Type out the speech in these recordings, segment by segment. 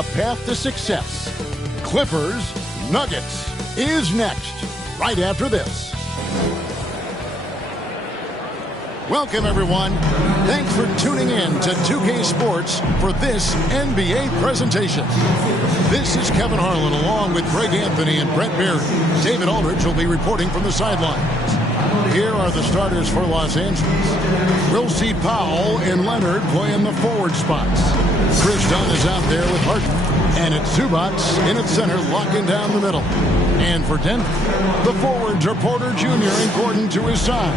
a path to success. Clippers Nuggets is next, right after this. Welcome, everyone. Thanks for tuning in to 2K Sports for this NBA presentation. This is Kevin Harlan along with Greg Anthony and Brett Berry. David Aldridge will be reporting from the sidelines. Here are the starters for Los Angeles. We'll see Powell and Leonard play in the forward spots. Chris Dunn is out there with Harden. And it's Zubac in at center, locking down the middle. And for Denver, the forwards are Porter Jr. and Gordon to his side.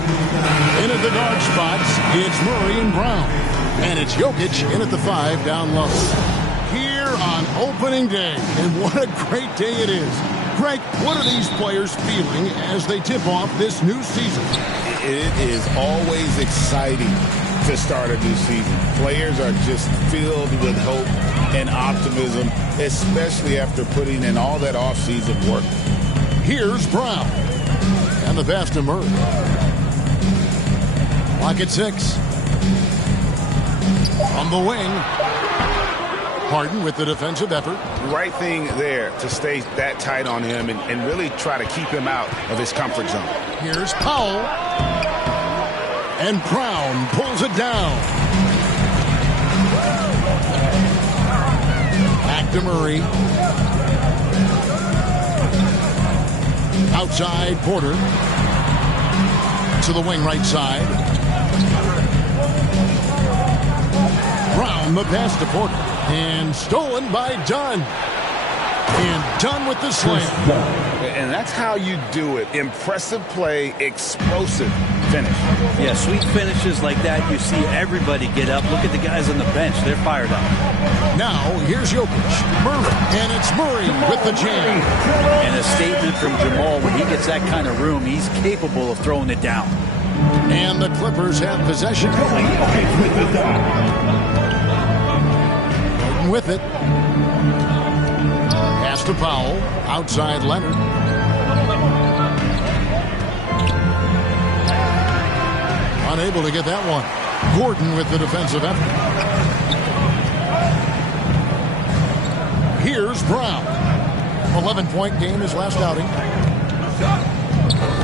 In at the guard spots, it's Murray and Brown. And it's Jokic in at the 5 down low. Here on opening day, and what a great day it is. Greg, what are these players feeling as they tip off this new season? It is always exciting to start a new season. Players are just filled with hope and optimism, especially after putting in all that offseason work. Here's Brown. And the pass to Murray. Clock at 6. On the wing. Harden with the defensive effort. Right thing there to stay that tight on him and really try to keep him out of his comfort zone. Here's Powell. And Brown pulls it down. Back to Murray. Outside Porter. To the wing right side. Brown the pass to Porter. And stolen by Dunn. And Dunn with the slam. And that's how you do it. Impressive play, explosive finish. Yeah, sweet finishes like that, you see everybody get up. Look at the guys on the bench. They're fired up. Now, here's Jokic. Murray. And it's Murray with the jam. And a statement from Jamal, when he gets that kind of room, he's capable of throwing it down. And the Clippers have possession. With it. Pass to Powell. Outside Leonard. Unable to get that one. Gordon with the defensive effort. Here's Brown. 11-point game his last outing.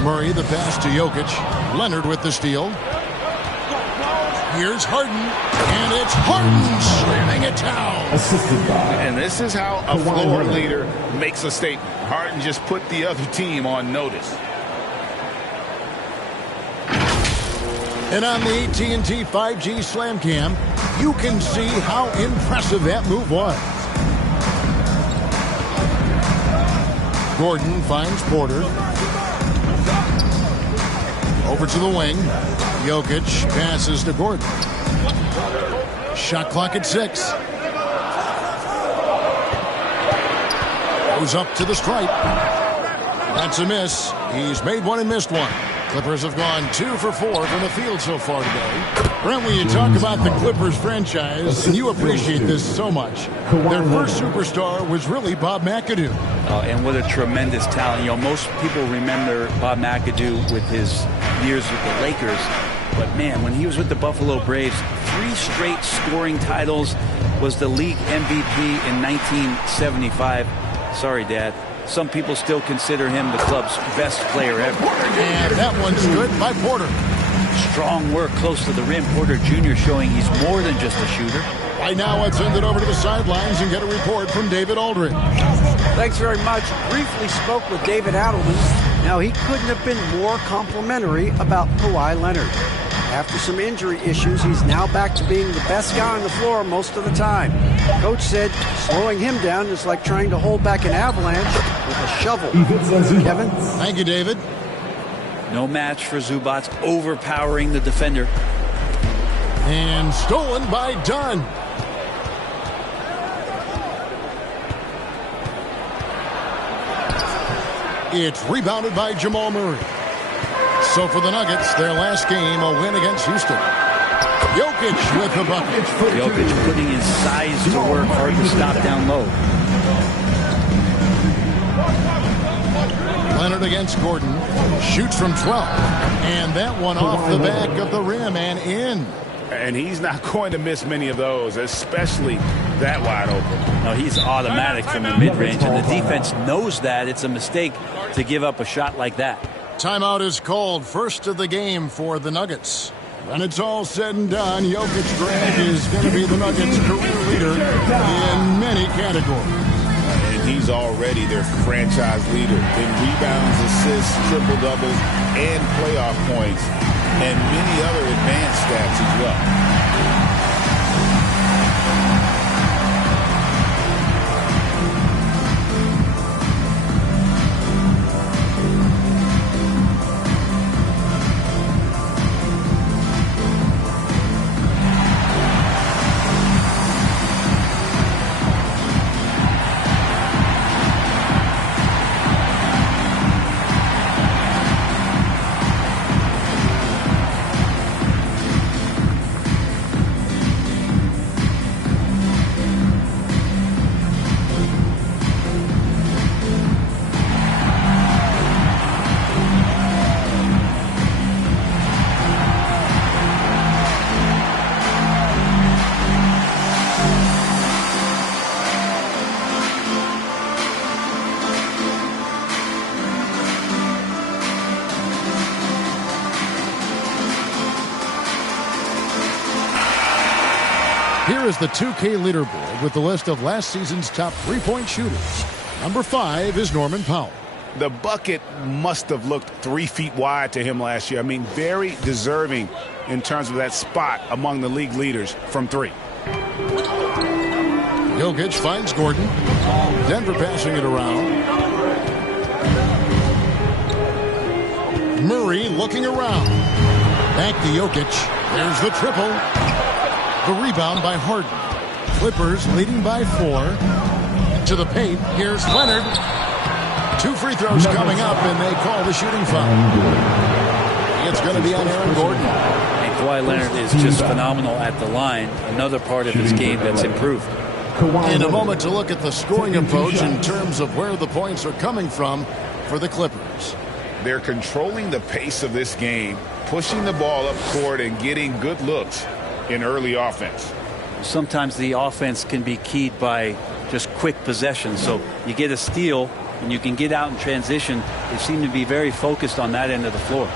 Murray the pass to Jokic. Leonard with the steal. Here's Harden, and it's Harden slamming it down. And this is how a floor leader makes a statement. Harden just put the other team on notice. And on the AT&T 5G Slam Cam, you can see how impressive that move was. Gordon finds Porter. Over to the wing. Jokic passes to Gordon. Shot clock at 6. Goes up to the stripe. That's a miss. He's made one and missed one. Clippers have gone 2 for 4 from the field so far today. Brent, when you talk about the Clippers franchise, and you appreciate this so much, their first superstar was really Bob McAdoo. And what a tremendous talent. You know, most people remember Bob McAdoo with his years with the Lakers. But, man, when he was with the Buffalo Braves, 3 straight scoring titles, was the league MVP in 1975. Sorry, Dad. Some people still consider him the club's best player ever. And that one's good by Porter. Strong work close to the rim. Porter Jr. showing he's more than just a shooter. Right now, let's send it over to the sidelines and get a report from David Aldridge. Thanks very much. Briefly spoke with David Adelman. Now, he couldn't have been more complimentary about Kawhi Leonard. After some injury issues, he's now back to being the best guy on the floor most of the time. Coach said slowing him down is like trying to hold back an avalanche with a shovel. Kevin? Thank you, David. No match for Zubac, overpowering the defender. And stolen by Dunn. It's rebounded by Jamal Murray. So for the Nuggets, their last game, a win against Houston. Jokic with the bucket. Jokic putting his size to work, hard to stop down low. Leonard against Gordon. Shoots from 12. And that one off the back of the rim and in. And he's not going to miss many of those, especially that wide open. No, he's automatic from the mid-range, and the defense knows that. It's a mistake to give up a shot like that. Timeout is called, first of the game for the Nuggets. When it's all said and done, Jokic's drag is going to be the Nuggets' career leader in many categories. And he's already their franchise leader in rebounds, assists, triple-doubles, and playoff points, and many other advanced stats as well. Here is the 2K leaderboard with the list of last season's top three-point shooters. Number 5 is Norman Powell. The bucket must have looked 3 feet wide to him last year. I mean, very deserving in terms of that spot among the league leaders from 3. Jokic finds Gordon. Denver passing it around. Murray looking around. Back to Jokic. There's the triple. The rebound by Harden. Clippers leading by 4. To the paint. Here's Leonard. 2 free throws coming up, and they call the shooting foul. It's going to be on Aaron Gordon. And Kawhi Leonard is just phenomenal at the line. Another part of his game that's improved. In a moment to look at the scoring approach in terms of where the points are coming from for the Clippers. They're controlling the pace of this game, pushing the ball up court and getting good looks in early offense. Sometimes the offense can be keyed by just quick possession. So you get a steal and you can get out in transition. They seem to be very focused on that end of the floor.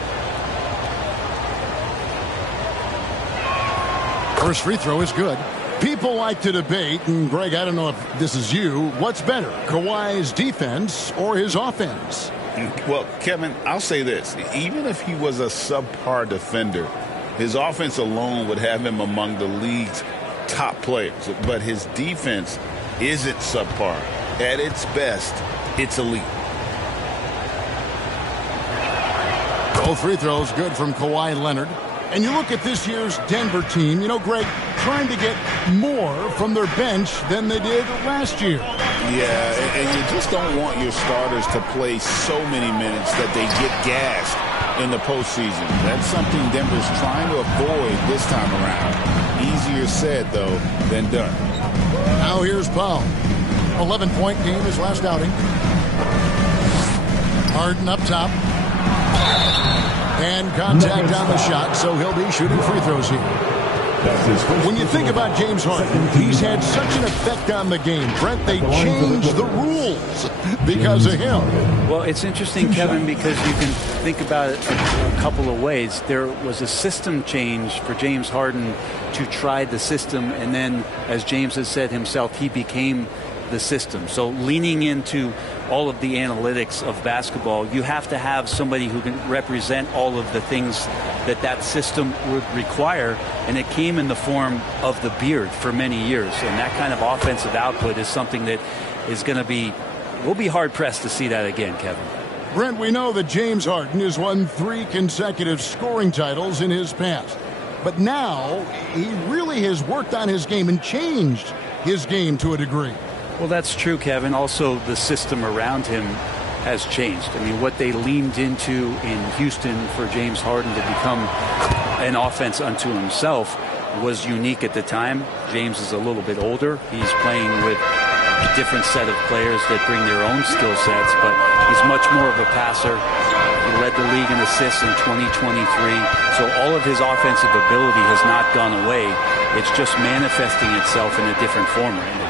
First free throw is good. People like to debate, and Greg, I don't know if this is you, what's better, Kawhi's defense or his offense? Well, Kevin, I'll say this. Even if he was a subpar defender, his offense alone would have him among the league's top players. But his defense isn't subpar. At its best, it's elite. Both free throws good from Kawhi Leonard. And you look at this year's Denver team, you know, Greg, trying to get more from their bench than they did last year. Yeah, and you just don't want your starters to play so many minutes that they get gassed in the postseason. That's something Denver's trying to avoid this time around. Easier said, though, than done. Now here's Powell. 11-point game his last outing. Harden up top. And contact on the shot, so he'll be shooting free throws here. When you think about James Harden, he's had such an effect on the game. Brent, they changed the rules because of him. Well, it's interesting, Kevin, because you can think about it a couple of ways. There was a system change for James Harden to try the system, and then, as James has said himself, he became the system. So leaning into all of the analytics of basketball, you have to have somebody who can represent all of the things that system would require, and it came in the form of the beard for many years. And that kind of offensive output is something that is going to be, we'll be hard-pressed to see that again, Kevin. Brent, we know that James Harden has won 3 consecutive scoring titles in his past. But now he really has worked on his game and changed his game to a degree. Well, that's true, Kevin. Also, the system around him has changed. I mean, what they leaned into in Houston for James Harden to become an offense unto himself was unique at the time. James is a little bit older. He's playing with a different set of players that bring their own skill sets, but he's much more of a passer. He led the league in assists in 2023. So all of his offensive ability has not gone away. It's just manifesting itself in a different form, Randy.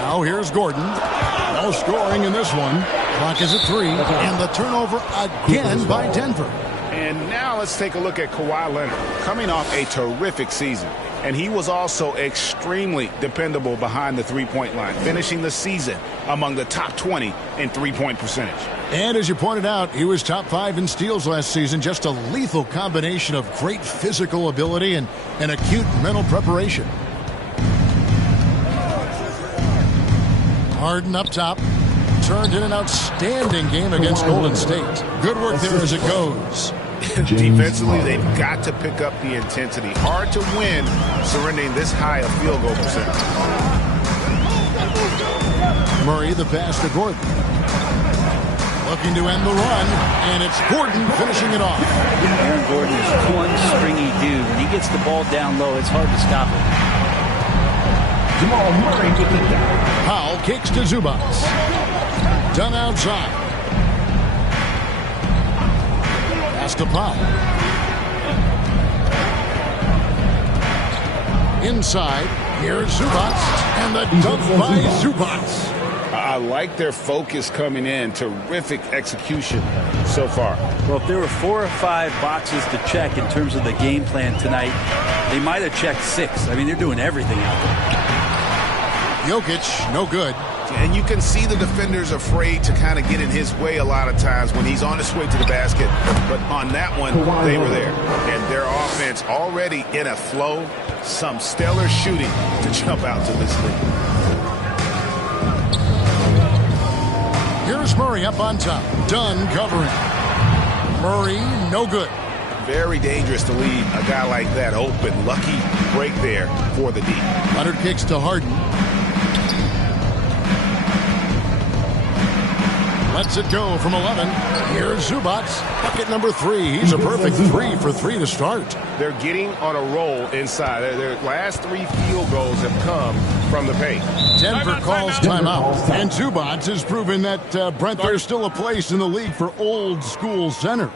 Now here's Gordon. No scoring in this one. Clock is at 3. And the turnover again by Denver. And now let's take a look at Kawhi Leonard, coming off a terrific season. And he was also extremely dependable behind the three-point line, finishing the season among the top 20 in three-point percentage. And as you pointed out, he was top 5 in steals last season. Just a lethal combination of great physical ability and acute mental preparation. Harden up top. Turned in an outstanding game against Golden State. Good work there as it goes. Defensively, they've got to pick up the intensity. Hard to win surrendering this high a field goal percentage. Murray the pass to Gordon. Looking to end the run, and it's Gordon finishing it off. Aaron Gordon is one stringy dude. When he gets the ball down low, it's hard to stop him. Jamal Murray with the down. Powell kicks to Zubac. Done outside. Pass to Powell. Inside. Here's Zubac. And the dunk by Zubac. I like their focus coming in. Terrific execution so far. Well, if there were 4 or 5 boxes to check in terms of the game plan tonight, they might have checked 6. I mean, they're doing everything out there. Jokic, no good. And you can see the defenders afraid to kind of get in his way a lot of times when he's on his way to the basket. But on that one, they were there. And their offense already in a flow. Some stellar shooting to jump out to this lead. Here's Murray up on top. Dunn covering. Murray, no good. Very dangerous to leave a guy like that open. Lucky break there for the D. Leonard kicks to Harden. Lets it go from 11. Here's Zubac. Bucket number 3. He's a perfect 3 for 3 to start. They're getting on a roll inside. Their last 3 field goals have come from the paint. Denver calls timeout. And Zubac has proven that, Brent, there's still a place in the league for old school centers.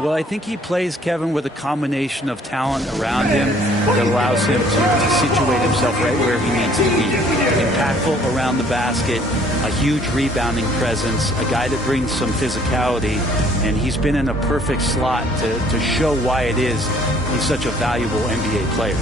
Well, I think he plays, Kevin, with a combination of talent around him that allows him to situate himself right where he needs to be. Impactful around the basket, a huge rebounding presence, a guy that brings some physicality, and he's been in a perfect slot to show why it is he's such a valuable NBA player.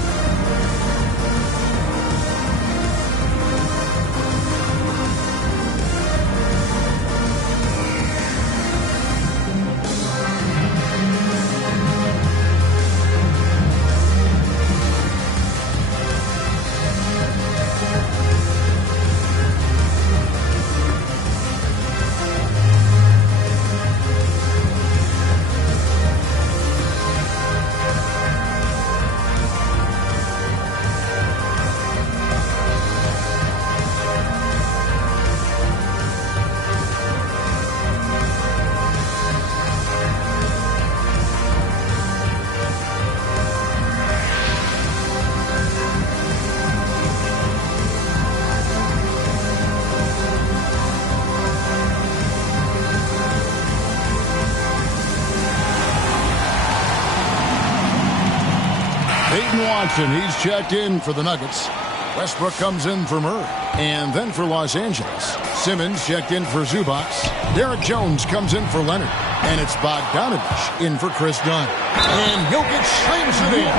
He's checked in for the Nuggets. Westbrook comes in for Murray. And then for Los Angeles, Simmons checked in for Zubac. Derek Jones comes in for Leonard. And it's Bogdanovich in for Chris Dunn. And Jokic slams it in.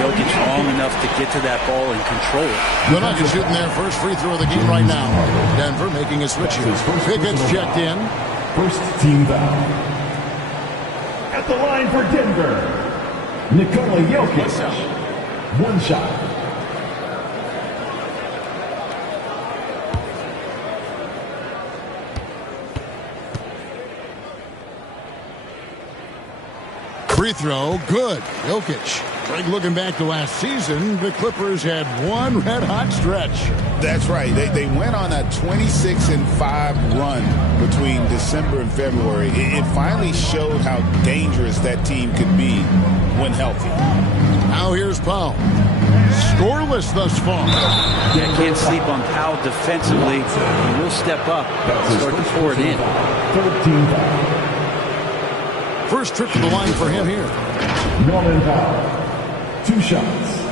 Jokic long enough to get to that ball and control it. The Nuggets shooting their first free throw of the game right now. Denver making a switch here. Pickett's checked in. First team foul. At the line for Denver, Nikola Jokic. One shot. Free throw, good. Jokic. Greg, looking back to last season, the Clippers had one red-hot stretch. That's right. They went on a 26-5 run between December and February. It finally showed how dangerous that team could be when healthy. Now here's Powell. Scoreless thus far. Yeah, can't sleep on Powell defensively. He will step up and start to pour it in. 13 foul. First trip to the line for him here. Norman Powell, 2 shots.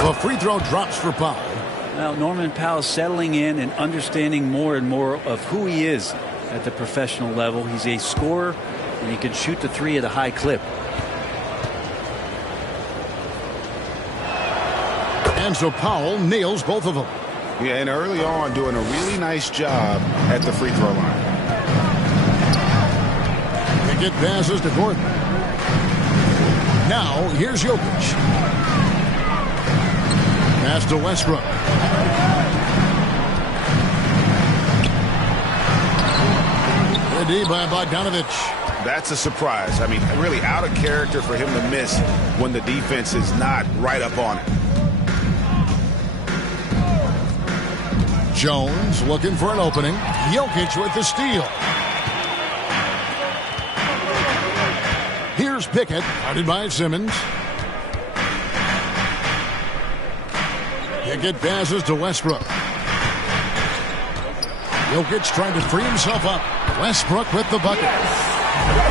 The free throw drops for Powell. Now, Norman Powell settling in and understanding more and more of who he is at the professional level. He's a scorer, and he can shoot the 3 at a high clip. And so Powell nails both of them. Yeah, and early on doing a really nice job at the free throw line. They get passes to Gordon. Now, here's Jokic. Pass to Westbrook. Good D by Bogdanovich. That's a surprise. I mean, really out of character for him to miss when the defense is not right up on it. Jones looking for an opening. Jokic with the steal. Here's Pickett, guarded by Simmons. Pickett passes to Westbrook. Jokic trying to free himself up. Westbrook with the bucket.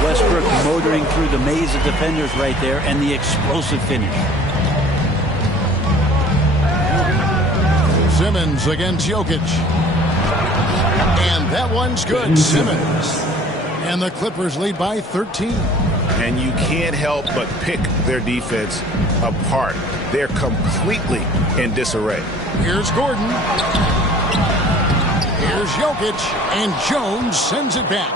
Westbrook motoring through the maze of defenders right there, and the explosive finish. Simmons against Jokic. And that one's good. Simmons. And the Clippers lead by 13. And you can't help but pick their defense apart. They're completely in disarray. Here's Gordon. Here's Jokic. And Jones sends it back.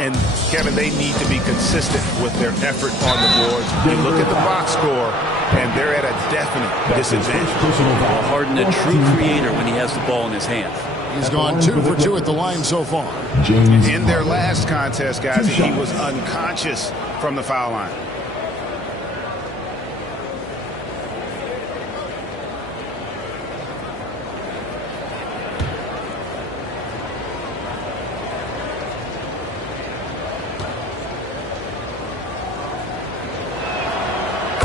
And Kevin, they need to be consistent with their effort on the boards. You look at the box score, and they're at a definite disadvantage. Harden, a true creator when he has the ball in his hands. He's gone 2 for 2 at the line so far. In their last contest, guys, he was unconscious from the foul line.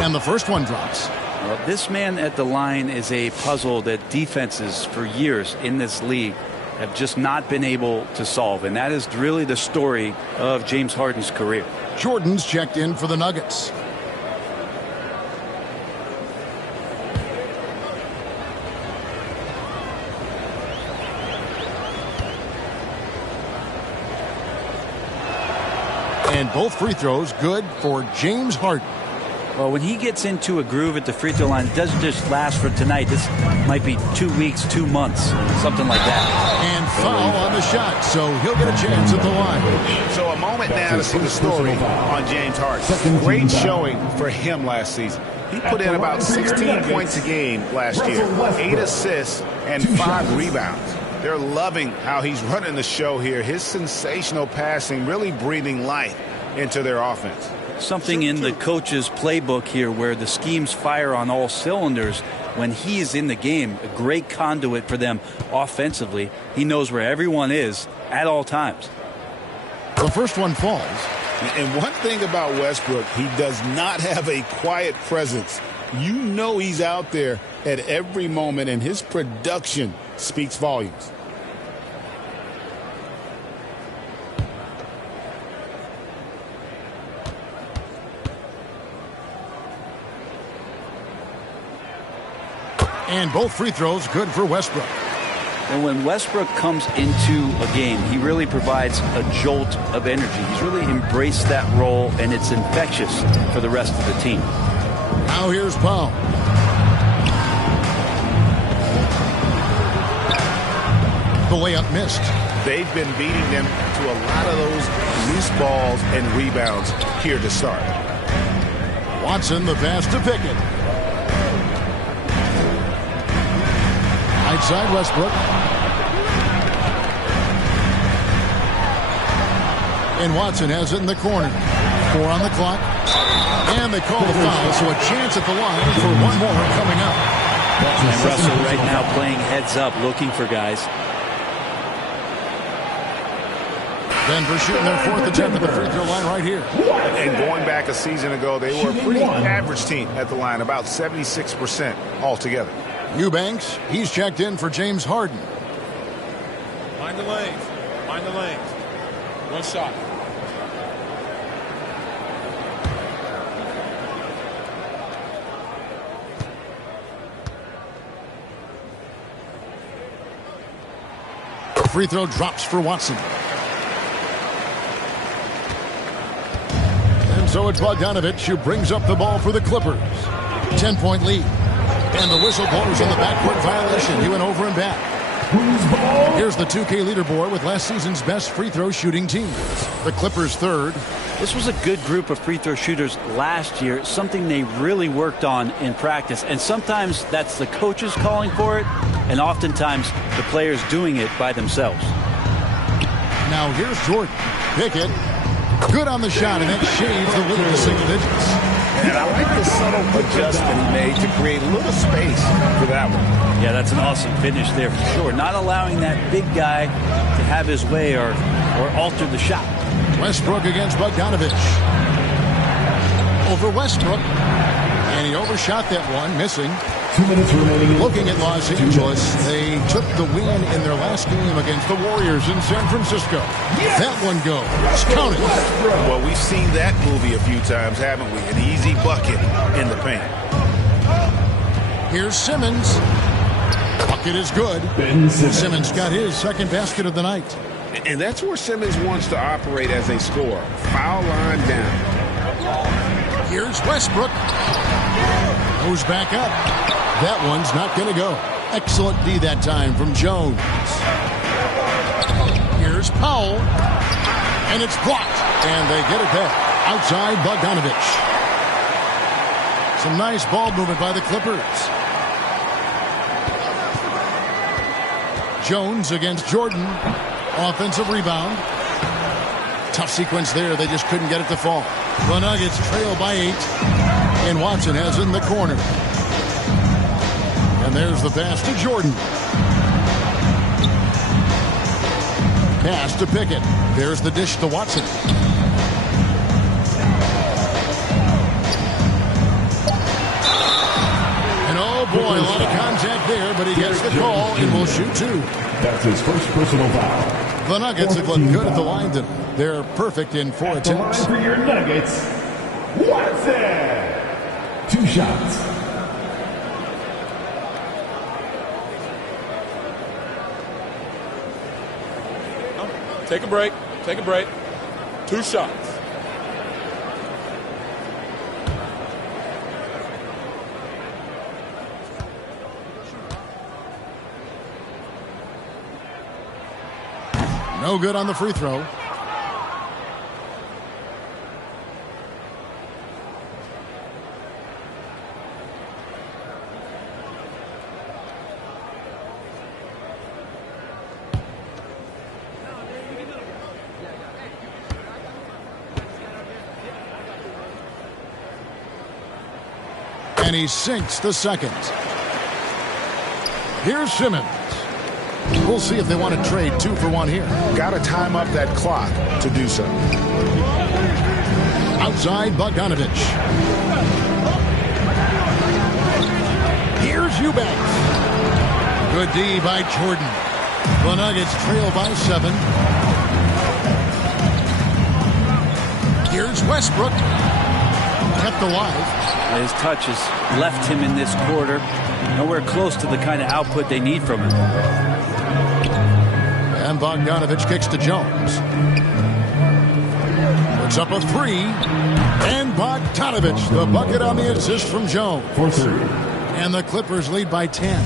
And the first one drops. Well, this man at the line is a puzzle that defenses for years in this league have just not been able to solve. And that is really the story of James Harden's career. Jordan's checked in for the Nuggets. And both free throws good for James Harden. Well, when he gets into a groove at the free throw line, it doesn't just last for tonight. This might be 2 weeks, 2 months, something like that. And foul on the shot, so he'll get a chance at the line. So a moment now to see the story on James Harden. Great showing for him last season. He put in about 16 points a game last year, 8 assists and 5 rebounds. They're loving how he's running the show here. His sensational passing really breathing life into their offense. Something in the coach's playbook here where the schemes fire on all cylinders. When he is in the game, a great conduit for them offensively. He knows where everyone is at all times. The first one falls. And one thing about Westbrook, he does not have a quiet presence. You know he's out there at every moment, and his production speaks volumes. And both free throws good for Westbrook. And when Westbrook comes into a game, he really provides a jolt of energy. He's really embraced that role, and it's infectious for the rest of the team. Now here's Powell. The layup missed. They've been beating them to a lot of those loose balls and rebounds here to start. Watson the pass to Pickett. Right side Westbrook. And Watson has it in the corner. 4 on the clock. And they call the foul, so a chance at the line for one more coming up. And Russell right now playing heads up, looking for guys. Denver shooting their 4th attempt at the free throw line right here. And going back a season ago, they were a pretty average team at the line, about 76% altogether. Eubanks, he's checked in for James Harden. Mind the lanes. Mind the lanes. One shot. Free throw drops for Watson. And so it's Bogdanovich who brings up the ball for the Clippers. 10-point lead. And the whistle blows on the backcourt violation. He went over and back. Here's the 2K leaderboard with last season's best free throw shooting teams. The Clippers 3rd. This was a good group of free throw shooters last year, something they really worked on in practice. And sometimes that's the coaches calling for it, and oftentimes the players doing it by themselves. Now here's Jordan. Pickett. Good on the shot, and that shaves the lead to single digits. And I like the subtle adjustment he made to create a little space for that one. Yeah, that's an awesome finish there for sure. Not allowing that big guy to have his way or alter the shot. Westbrook against Bogdanovich. Over Westbrook. And he overshot that one, missing. 2 minutes remaining. Looking at Los Angeles, they took the win in their last game against the Warriors in San Francisco. Yes! That one goes. Count it. Well, we've seen that movie a few times, haven't we? An easy bucket in the paint. Here's Simmons. Bucket is good. Simmons got his second basket of the night. And that's where Simmons wants to operate as a scorer. Foul line down. Here's Westbrook. Goes back up. That one's not going to go. Excellent D that time from Jones. Here's Powell. And it's blocked. And they get it back. Outside Bogdanovich. Some nice ball movement by the Clippers. Jones against Jordan. Offensive rebound. Tough sequence there. They just couldn't get it to fall. The Nuggets trail by 8. And Watson has it in the corner. And there's the pass to Jordan. Pass to Pickett. There's the dish to Watson. And oh boy, a lot of contact there, but he gets the call and will shoot 2. That's his first personal foul. The Nuggets have looked good at the line tonight. They're perfect in 4 attempts. For your Nuggets, Watson. 2 shots. Take a break. Take a break. 2 shots. No good on the free throw. And he sinks the second. Here's Simmons. We'll see if they want to trade 2 for 1 here. Got to time up that clock to do so. Outside Bogdanovich. Here's Eubanks. Good D by Jordan. The Nuggets trail by 7. Here's Westbrook. Kept alive. His touch has left him in this quarter. Nowhere close to the kind of output they need from him. And Bogdanovich kicks to Jones. Puts up a 3. And Bogdanovich, the bucket on the assist from Jones. 4-3. And the Clippers lead by 10.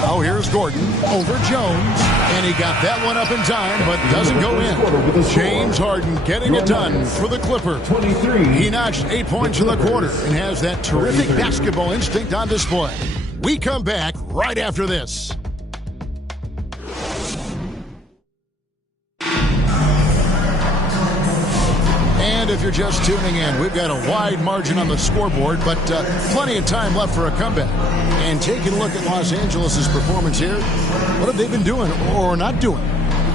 Now here's Gordon over Jones. And he got that one up in time, but doesn't go in. James Harden getting it done for the Clippers. 23. He notched 8 points in the quarter and has that terrific basketball instinct on display. We come back right after this. And if you're just tuning in, we've got a wide margin on the scoreboard, but plenty of time left for a comeback. And taking a look at Los Angeles' performance here, what have they been doing or not doing?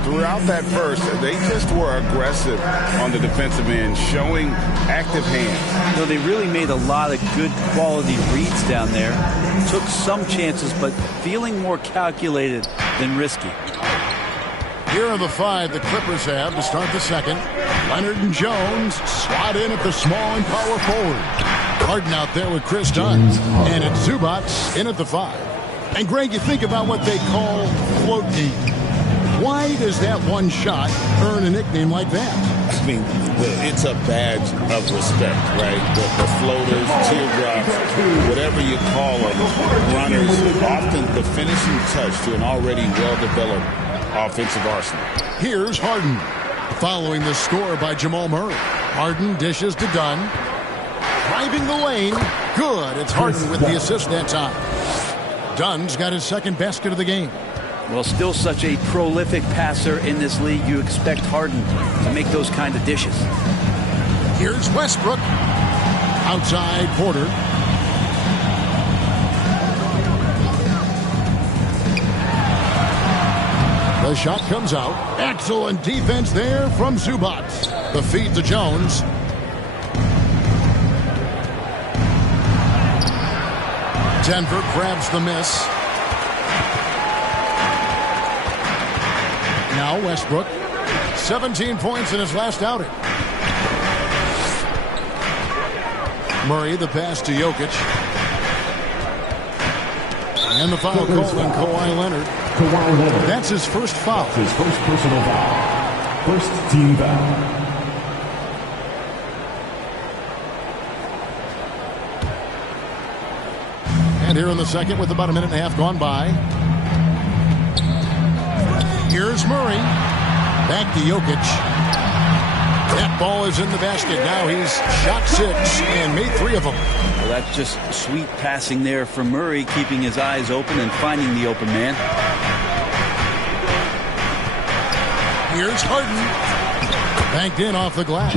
Throughout that first, they just were aggressive on the defensive end, showing active hands. You know, they really made a lot of good quality reads down there. Took some chances, but feeling more calculated than risky. Here are the 5 the Clippers have to start the second. Leonard and Jones slot in at the small and power forward. Harden out there with Chris Dunn. And it's Zubats in at the 5. And Greg, you think about what they call float D. Why does that one shot earn a nickname like that? I mean, it's a badge of respect, right? The floaters, teardrops, whatever you call them, runners, often the finishing touch to an already well-developed offensive arsenal. Here's Harden, following the score by Jamal Murray. Harden dishes to Dunn. Driving the lane. Good. It's Harden with the assist that time. Dunn's got his second basket of the game. Well, still such a prolific passer in this league. You expect Harden to make those kind of dishes. Here's Westbrook. Outside Porter. The shot comes out. Excellent defense there from Zubats. The feed to Jones. Denver grabs the miss. Now Westbrook, 17 points in his last outing. Murray, the pass to Jokic. And the foul called on Kawhi Leonard. That's his first foul. His first personal foul. First team foul. And here in the second with about a minute and a half gone by. Here's Murray. Back to Jokic. That ball is in the basket. Now he's shot 6 and made 3 of them. Well, that's just sweet passing there from Murray, keeping his eyes open and finding the open man. Here's Harden. Banked in off the glass.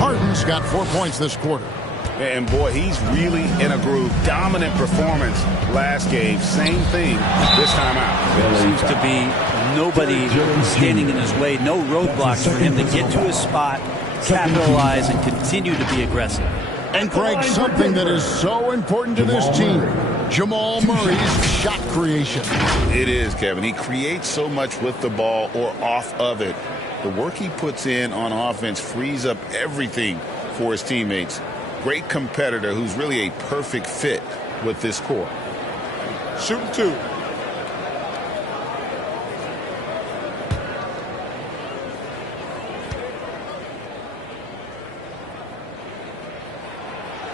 Harden's got 4 points this quarter. And boy, he's really in a groove. Dominant performance last game. Same thing this time out. There seems to be nobody standing in his way. No roadblocks for him to get to his spot, capitalize, and continue to be aggressive. And Craig, something that is so important to this team, Jamal Murray's shot creation. It is, Kevin. He creates so much with the ball or off of it. The work he puts in on offense frees up everything for his teammates. Great competitor who's really a perfect fit with this core. Shooting 2.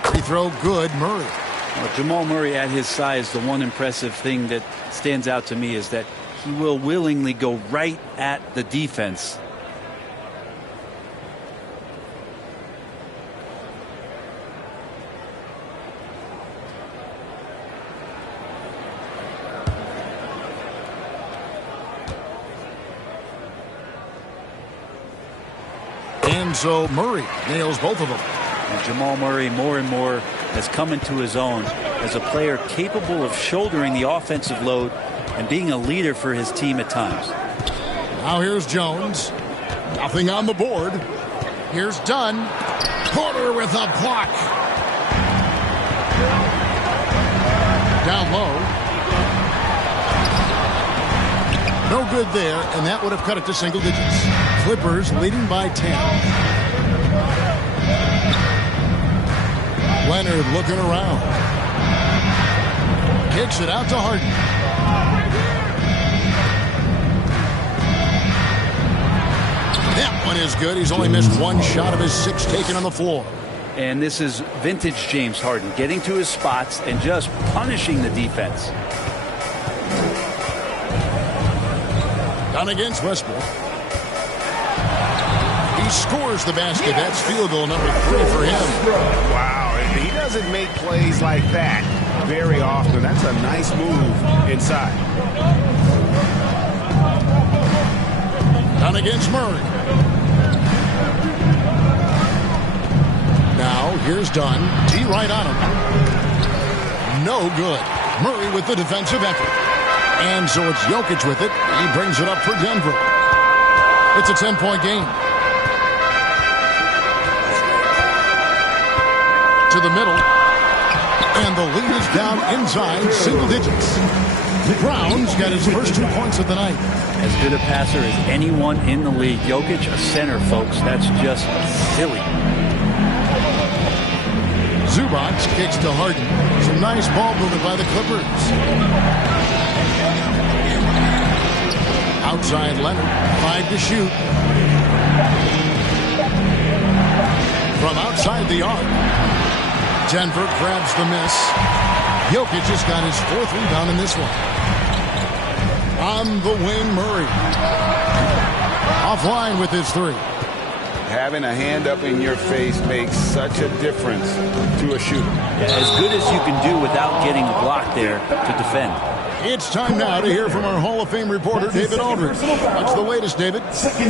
Free throw good, Murray. Well, Jamal Murray at his size, the one impressive thing that stands out to me is that he will willingly go right at the defense. And so Murray nails both of them. And Jamal Murray more and more has come into his own as a player capable of shouldering the offensive load and being a leader for his team at times. Now here's Jones. Nothing on the board. Here's Dunn. Porter with a block. Down low. No good there, and that would have cut it to single digits. Clippers leading by 10. Leonard looking around. Kicks it out to Harden. That one is good. He's only missed 1 shot of his 6 taken on the floor. And this is vintage James Harden, getting to his spots and just punishing the defense. Down against Westbrook. He scores the basket. That's field goal number 3 for him. Wow, he doesn't make plays like that very often. That's a nice move inside. Down against Murray. Here's Dunn. D right on him. No good. Murray with the defensive effort. And so it's Jokic with it. He brings it up for Denver. It's a 10-point game. To the middle. And the lead is down inside single digits. Brown's got his first 2 points of the night. As good a passer as anyone in the league. Jokic, a center, folks. That's just silly. Zubac kicks to Harden. Some nice ball movement by the Clippers. Outside Leonard. 5 to shoot. From outside the arc. Denver grabs the miss. Jokic has got his 4th rebound in this one. On the wing, Murray. Offline with his 3. Having a hand up in your face makes such a difference to a shooter. Yeah, as good as you can do without getting a block there to defend. It's time now to hear from our Hall of Fame reporter, David Aldridge. What's the latest, David?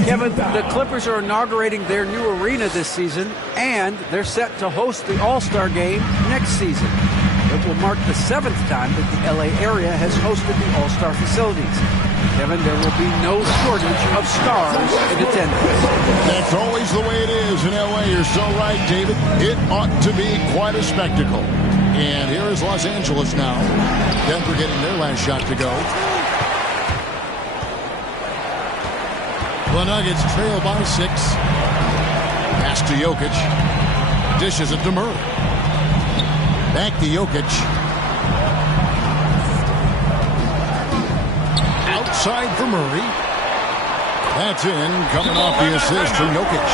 Kevin, the Clippers are inaugurating their new arena this season, and they're set to host the All-Star Game next season. It will mark the 7th time that the LA area has hosted the All-Star facilities. Kevin, there will be no shortage of stars in attendance. That's always the way it is in LA. You're so right, David. It ought to be quite a spectacle. And here is Los Angeles now. Denver getting their last shot to go. The Nuggets trail by 6. Pass to Jokic. Dishes it to Murray. Back to Jokic. Outside for Murray. That's in, coming off the assist from Jokic.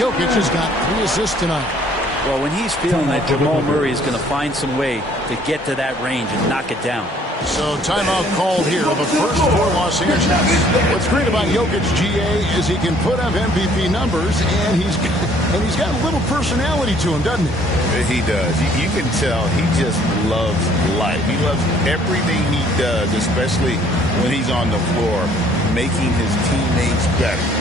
Jokic has got 3 assists tonight. Well, when he's feeling that, Jamal Murray is going to find some way to get to that range and knock it down. So timeout called here, the first for Los Angeles. What's great about Jokic, GA, is he can put up MVP numbers, and he's got a little personality to him, doesn't he? He does. You can tell he just loves life. He loves everything he does, especially when he's on the floor, making his teammates better.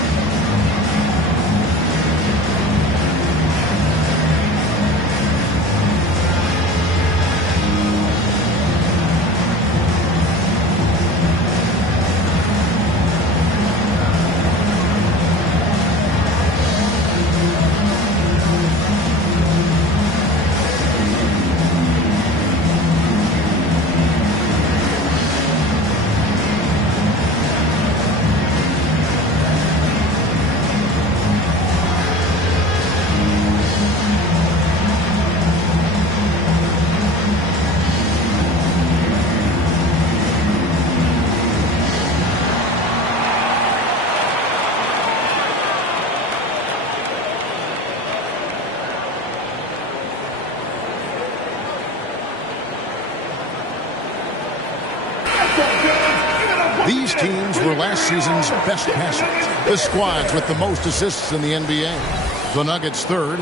These teams were last season's best passers. The squads with the most assists in the NBA. The Nuggets 3rd.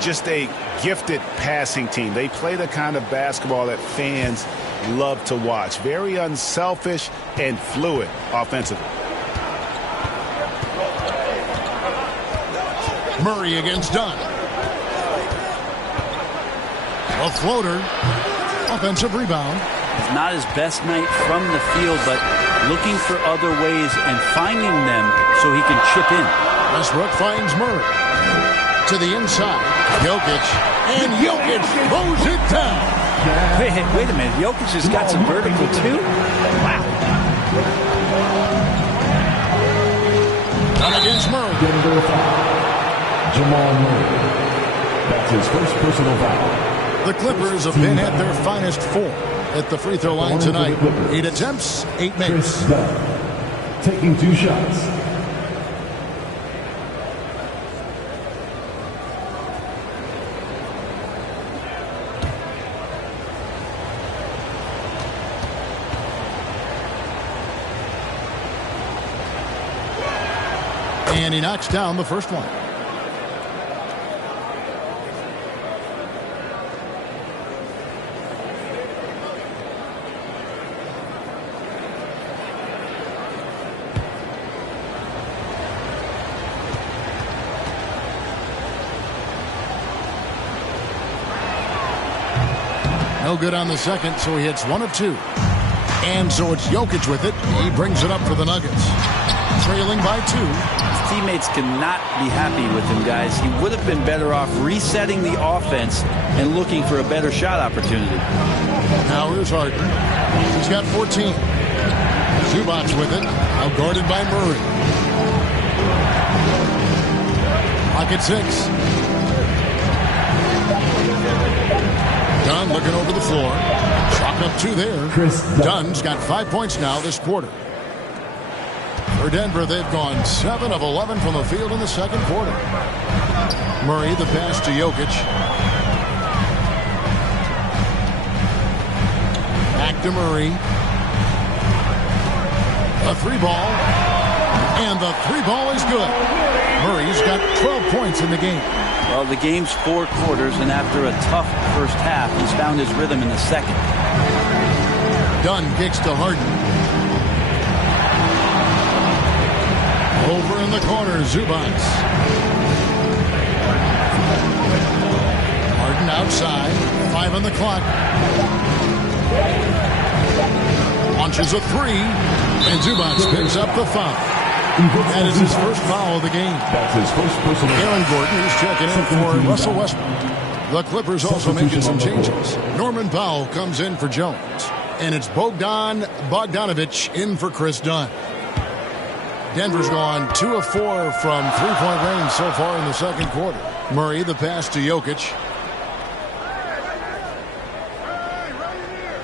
Just a gifted passing team. They play the kind of basketball that fans love to watch. Very unselfish and fluid offensively. Murray against Dunn. A floater. Offensive rebound. It's not his best night from the field, but looking for other ways and finding them so he can chip in. Westbrook finds Murray. To the inside. Jokic. And Jokic throws it down. Wait a minute. Jokic has got some vertical, too? Wow. Down against Murray. Jamal Murray. That's his first personal foul. The Clippers have been at their finest 4 at the free throw line tonight. 8 attempts, 8 makes. Taking 2 shots. And he knocks down the first one. No good on the second, so he hits 1 of 2. And so it's Jokic with it. He brings it up for the Nuggets. Trailing by 2. His teammates cannot be happy with him, guys. He would have been better off resetting the offense and looking for a better shot opportunity. Now here's Harden. He's got 14. Zubac with it. Now guarded by Murray. Pocket 6. Dunn looking over the floor. Chalk up 2 there. Dunn's got 5 points now this quarter. For Denver, they've gone 7 of 11 from the field in the second quarter. Murray, the pass to Jokic. Back to Murray. A 3-ball. And the 3-ball is good. Murray's got 12 points in the game. Well, the game's 4 quarters, and after a tough first half, he's found his rhythm in the second. Dunn kicks to Harden. Over in the corner, Zubac. Harden outside. 5 on the clock. Launches a 3. And Zubac picks up the foul. That is his first foul of the game. That's his first personal. Aaron Gordon is checking in for Russell Westbrook. The Clippers also making some changes. Norman Powell comes in for Jones. And it's Bogdan Bogdanovic in for Chris Dunn. Denver's gone 2 of 4 from 3-point range so far in the second quarter. Murray, the pass to Jokic.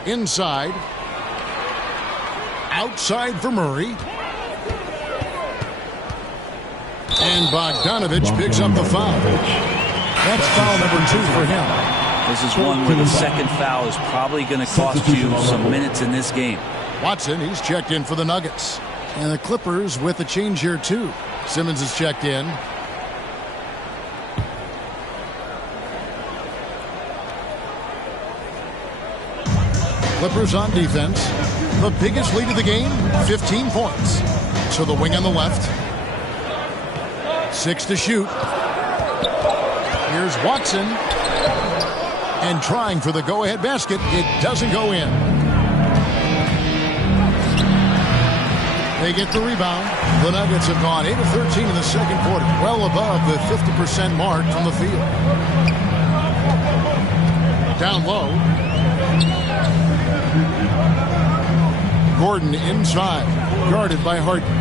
Inside. Outside for Murray. And Bogdanovic picks up the foul. That's foul number 2 for him. This is one where the second foul is probably going to cost you some minutes in this game. Watson, he's checked in for the Nuggets. And the Clippers with a change here, too. Simmons is checked in. Clippers on defense. The biggest lead of the game, 15 points. So the wing on the left. 6 to shoot. Here's Watson. And trying for the go-ahead basket. It doesn't go in. They get the rebound. The Nuggets have gone 8 of 13 in the second quarter. Well above the 50% mark from the field. Down low. Gordon inside. Guarded by Harden.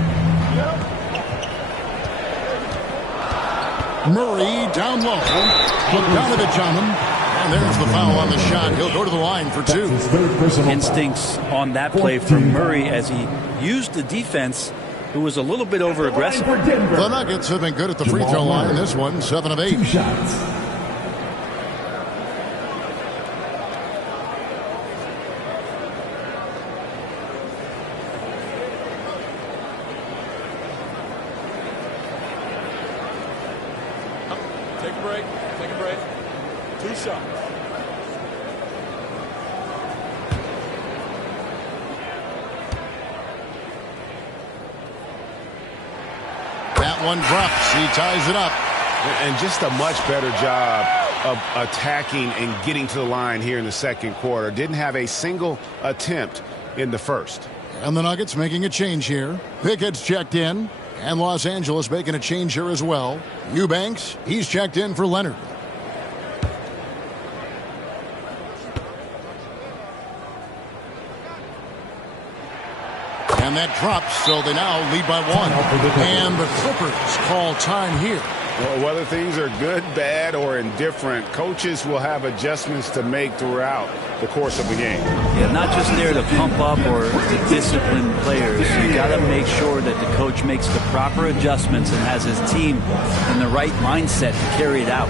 Murray down low. Bogdanovic on him. And there's the foul on the shot. He'll go to the line for 2. Instincts on that play from Murray as he used the defense, who was a little bit over-aggressive. The Nuggets have been good at the free throw line. This one, 7 of 8. 2 shots. Take a break. Take a break. 2 shots. That one drops. He ties it up. And just a much better job of attacking and getting to the line here in the second quarter. Didn't have a single attempt in the first. And the Nuggets making a change here. Pickett's checked in. And Los Angeles making a change here as well. Eubanks, he's checked in for Leonard. And that drops, so they now lead by 1. And the Clippers call time here. Well, whether things are good, bad, or indifferent, coaches will have adjustments to make throughout the course of the game. Yeah, not just there to pump up or to discipline players. You got to make sure that the coach makes the proper adjustments and has his team in the right mindset to carry it out.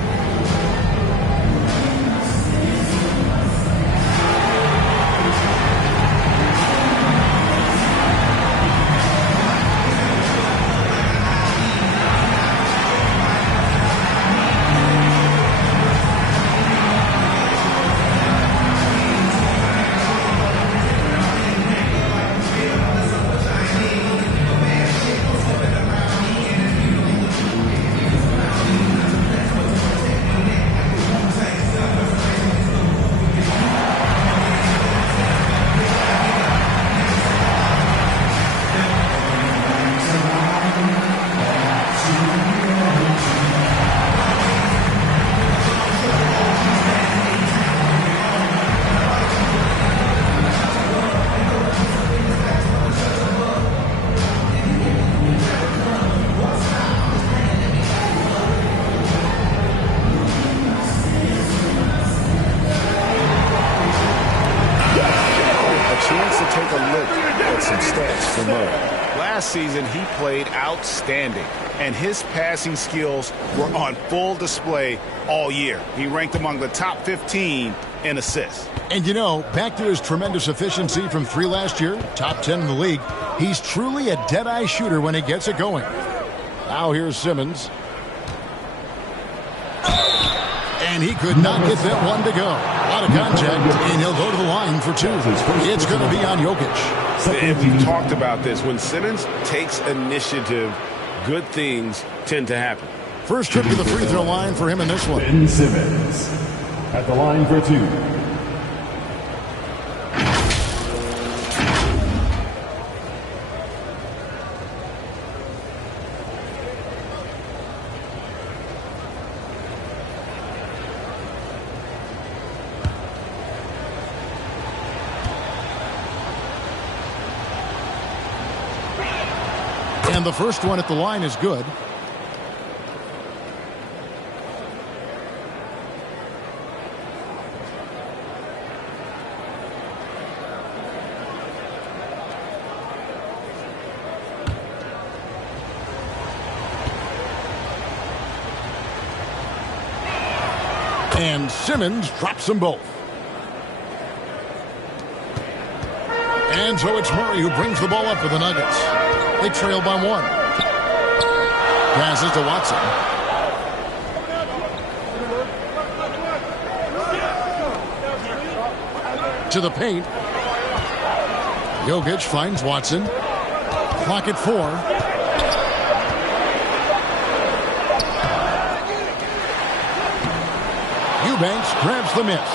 last season, he played outstanding, and his passing skills were on full display all year. He ranked among the top 15 in assists. And you know, back to his tremendous efficiency from 3 last year, top 10 in the league, he's truly a dead-eye shooter when he gets it going. Now here's Simmons. And he could not get that one to go. A lot of contact, and he'll go to the line for 2. It's going to be on Jokic. And we've talked about this. When Simmons takes initiative, good things tend to happen. First trip to the free throw line for him in this one. Ben Simmons at the line for 2. And the first one at the line is good. And Simmons drops them both. And so it's Murray who brings the ball up for the Nuggets. They trail by 1. Passes to Watson. To the paint. Jokic finds Watson. Clock at 4. Eubanks grabs the miss.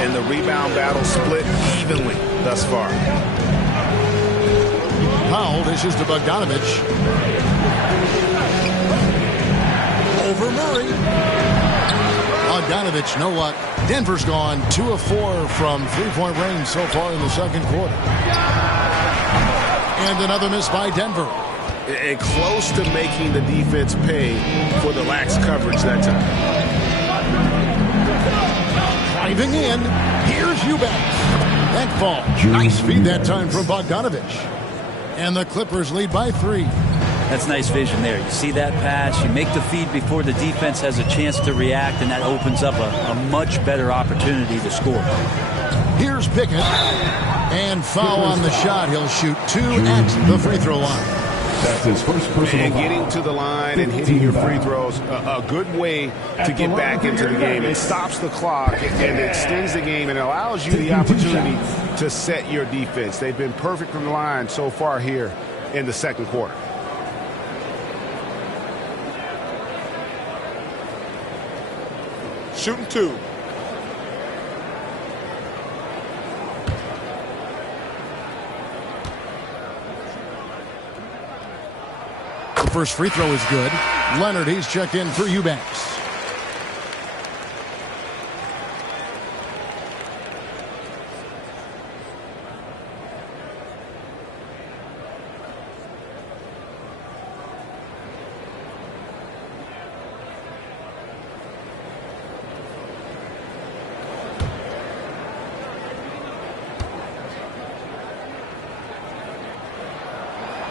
And the rebound battle split evenly thus far. Powell dishes to Bogdanovich. Over Murray. Bogdanovich, no luck. Denver's gone 2 of 4 from three-point range so far in the second quarter. And another miss by Denver. And close to making the defense pay for the lax coverage that time. Driving in, here's Eubanks. That ball, nice feed that time from Bogdanovich. And the Clippers lead by 3. That's nice vision there. You see that pass, you make the feed before the defense has a chance to react, and that opens up a much better opportunity to score. Here's Pickett. And foul on the shot. He'll shoot 2 at the free throw line. That's his first personal And getting to the line and hitting your free throws, a good way to get back into the game. It stops the clock and it extends the game and allows you the opportunity to set your defense. They've been perfect from the line so far here in the second quarter. Shooting 2. The first free throw is good. Leonard, he's checked in for Eubanks.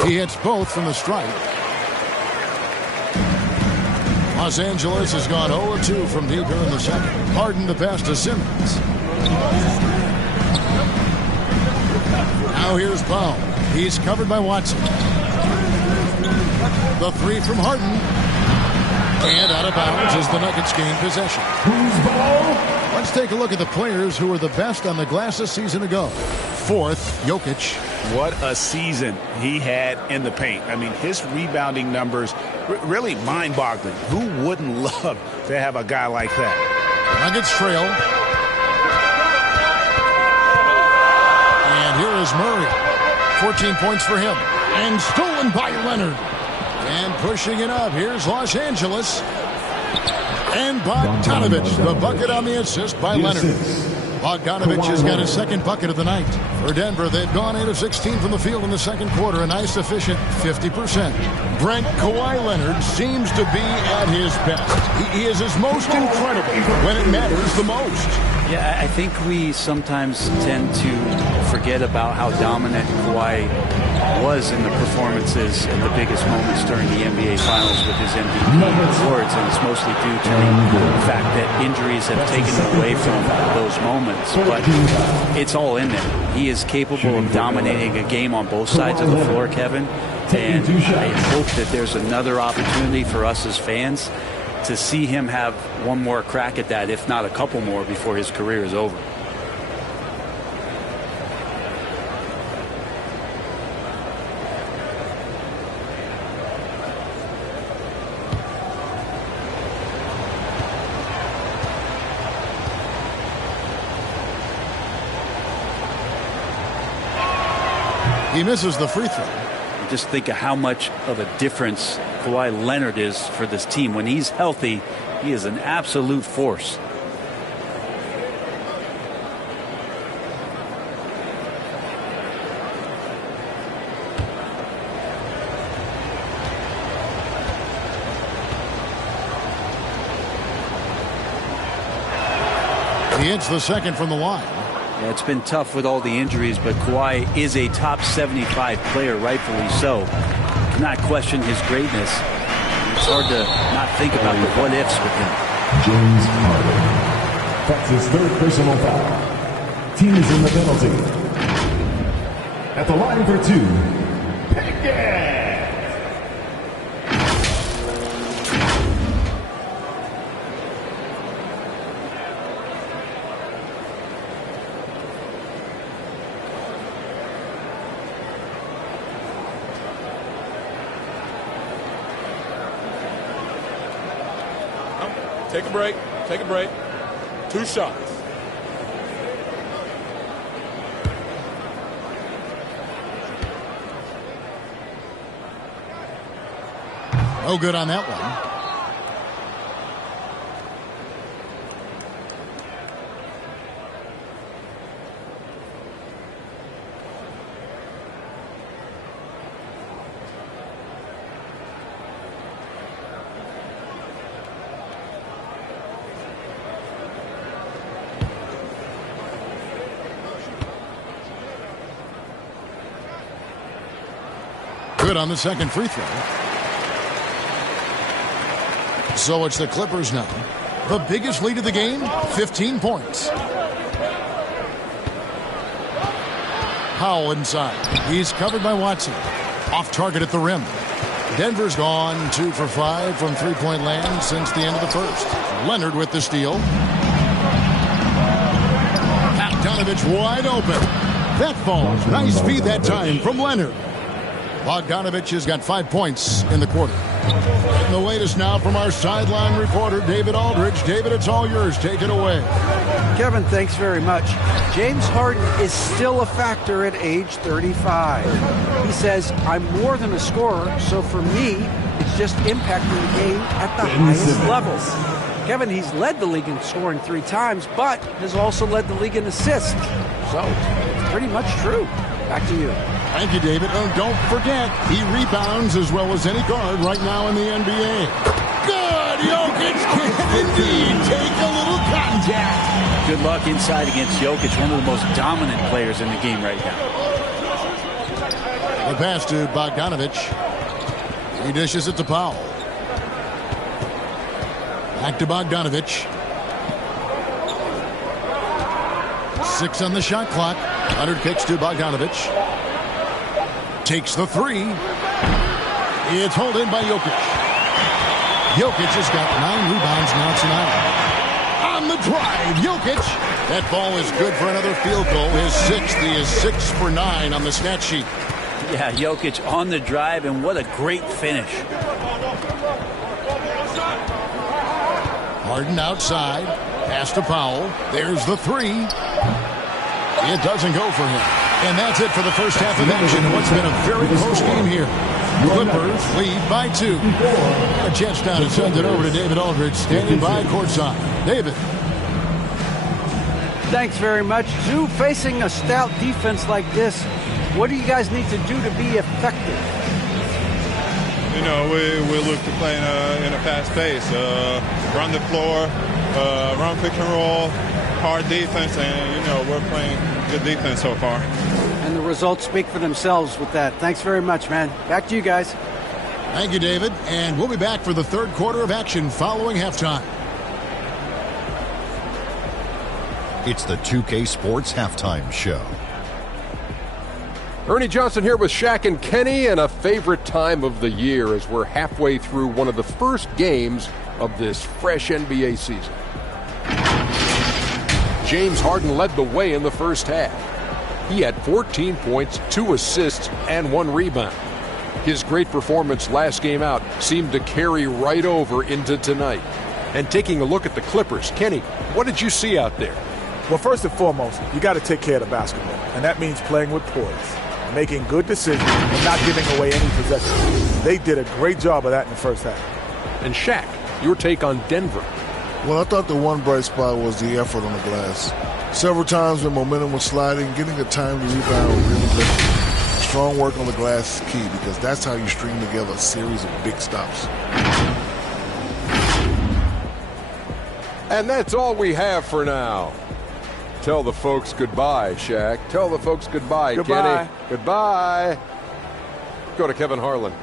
He hits both from the stripe. Los Angeles has gone 0-2 from deep here in the second. Harden the pass to Simmons. Now here's Powell. He's covered by Watson. The 3 from Harden. And out of bounds as the Nuggets gain possession. Let's take a look at the players who were the best on the glass a season ago. 4th, Jokic. What a season he had in the paint. I mean, his rebounding numbers, really mind-boggling. Who wouldn't love to have a guy like that? Nuggets trail. And here is Murray. 14 points for him. And stolen by Leonard. And pushing it up. Here's Los Angeles. And Bogdanovich, the bucket on the assist by Leonard. Bogdanovich has got his second bucket of the night. For Denver, they've gone 8 of 16 from the field in the second quarter. A nice, efficient 50%. Brent, Kawhi Leonard seems to be at his best. He is his most incredible when it matters the most. Yeah, I think we sometimes tend to forget about how dominant Kawhi was in the performances and the biggest moments during the NBA Finals with his MVP awards, and it's mostly due to the fact that injuries have taken him away from those moments. But it's all in there. He is capable of dominating a game on both sides of the floor, Kevin, and I hope that there's another opportunity for us as fans to see him have one more crack at that, if not a couple more, before his career is over. He misses the free throw. Just think of how much of a difference Kawhi Leonard is for this team. When he's healthy, he is an absolute force. He hits the second from the line. Yeah, it's been tough with all the injuries, but Kawhi is a top 75 player, rightfully so. Cannot question his greatness. It's hard to not think about the what-ifs with him. James Harden. That's his third personal foul. Team is in the penalty. At the line for two, Pickett. Take a break. Take a break. 2 shots. No good on that one. Good on the second free throw. So it's the Clippers now. The biggest lead of the game, 15 points. Powell inside. He's covered by Watson. Off target at the rim. Denver's gone 2 for 5 from three-point land since the end of the first. Leonard with the steal. Bogdanovich wide open. That falls. Nice feed that time from Leonard. Bogdanovich has got 5 points in the quarter. And the latest now from our sideline reporter, David Aldridge. David, it's all yours. Take it away. Kevin, thanks very much. James Harden is still a factor at age 35. He says, I'm more than a scorer, so for me, it's just impacting the game at the highest levels. Kevin, he's led the league in scoring 3 times, but has also led the league in assists. So, it's pretty much true. Back to you. Thank you, David. Oh, don't forget, he rebounds as well as any guard right now in the NBA. Good! Jokic can indeed take a little contact. Good luck inside against Jokic, one of the most dominant players in the game right now. The pass to Bogdanovich. He dishes it to Powell. Back to Bogdanovich. 6 on the shot clock. Leonard kicks to Bogdanovich. Takes the 3. It's hauled in by Jokic. Jokic has got 9 rebounds now tonight. On the drive, Jokic. That ball is good for another field goal. His 6th. He is 6 for 9 on the stat sheet. Yeah, Jokic on the drive, and what a great finish. Harden outside. Pass to Powell. There's the 3. It doesn't go for him. And that's it for the first half of action in what's been a very close game here. Clippers lead by 2. A chance now to send it over to David Aldridge, standing by courtside. David. Thanks very much. Zoo, facing a stout defense like this, what do you guys need to do to be effective? You know, we look to play in a fast pace. Run the floor, run pick and roll, hard defense, and, you know, we're playing good defense so far. And the results speak for themselves with that. Thanks very much, man. Back to you guys. Thank you, David. And we'll be back for the third quarter of action following halftime. It's the 2K Sports Halftime Show. Ernie Johnson here with Shaq and Kenny, and a favorite time of the year as we're halfway through one of the first games of this fresh NBA season. James Harden led the way in the first half. He had 14 points, 2 assists, and 1 rebound. His great performance last game out seemed to carry right over into tonight. And taking a look at the Clippers, Kenny, what did you see out there? Well, first and foremost, you got to take care of the basketball, and that means playing with poise, making good decisions, and not giving away any possessions. They did a great job of that in the first half. And Shaq, your take on Denver. Well, I thought the one bright spot was the effort on the glass. Several times when momentum was sliding, getting a timely rebound really good. Strong work on the glass is key because that's how you string together a series of big stops. And that's all we have for now. Tell the folks goodbye, Shaq. Tell the folks goodbye, Kenny. Goodbye. Go to Kevin Harlan.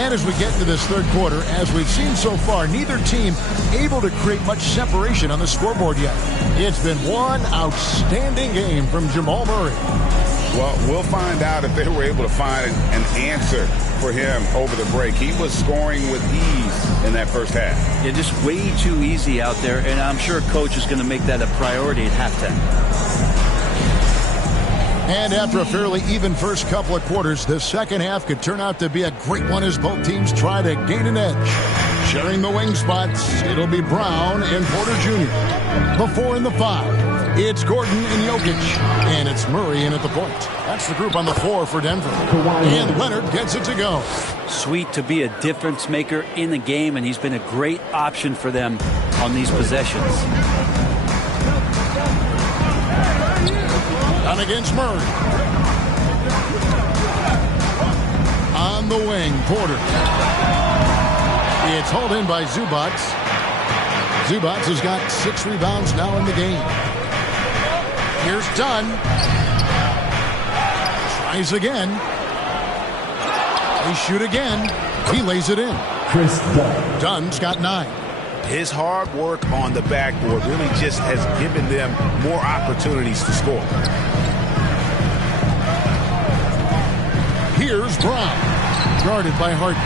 And as we get into this third quarter, as we've seen so far, neither team able to create much separation on the scoreboard yet. It's been one outstanding game from Jamal Murray. Well, we'll find out if they were able to find an answer for him over the break. He was scoring with ease in that first half. Yeah, just way too easy out there, and I'm sure coach is going to make that a priority at halftime. And after a fairly even first couple of quarters, the second half could turn out to be a great one as both teams try to gain an edge. Sharing the wing spots, it'll be Brown and Porter Jr. The 4 and the 5. It's Gordon and Jokic. And it's Murray in at the point. That's the group on the floor for Denver. And Leonard gets it to go. Sweet to be a difference maker in the game, and he's been a great option for them on these possessions. Down against Murray. On the wing, Porter. It's hauled in by Zubac. Zubac has got 6 rebounds now in the game. Here's Dunn. Tries again. They shoot again. He lays it in. Chris Dunn. Dunn's got 9. His hard work on the backboard really just has given them more opportunities to score. Here's Brown. Guarded by Harden.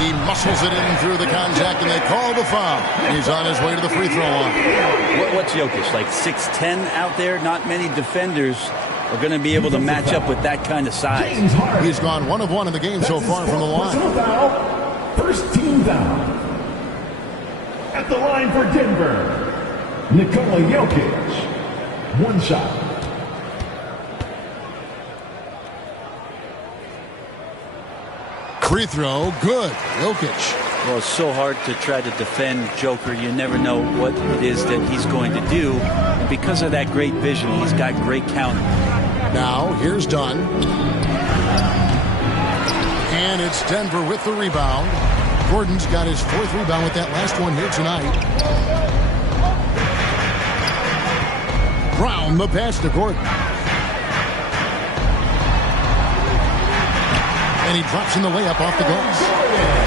He muscles it in through the contact, and they call the foul. He's on his way to the free throw line. What's Jokic, like 6'10" out there? Not many defenders are going to be able to match up with that kind of size. He's gone 1 of 1 in the game so far from the line. First team down. At the line for Denver, Nikola Jokic. 1 shot. Free throw, good. Jokic. Well, it's so hard to try to defend Joker. You never know what it is that he's going to do. And because of that great vision, he's got great counting. Now, here's Dunn. And it's Denver with the rebound. Gordon's got his 4th rebound with that last one here tonight. Brown, the pass to Gordon. And he drops in the layup off the glass.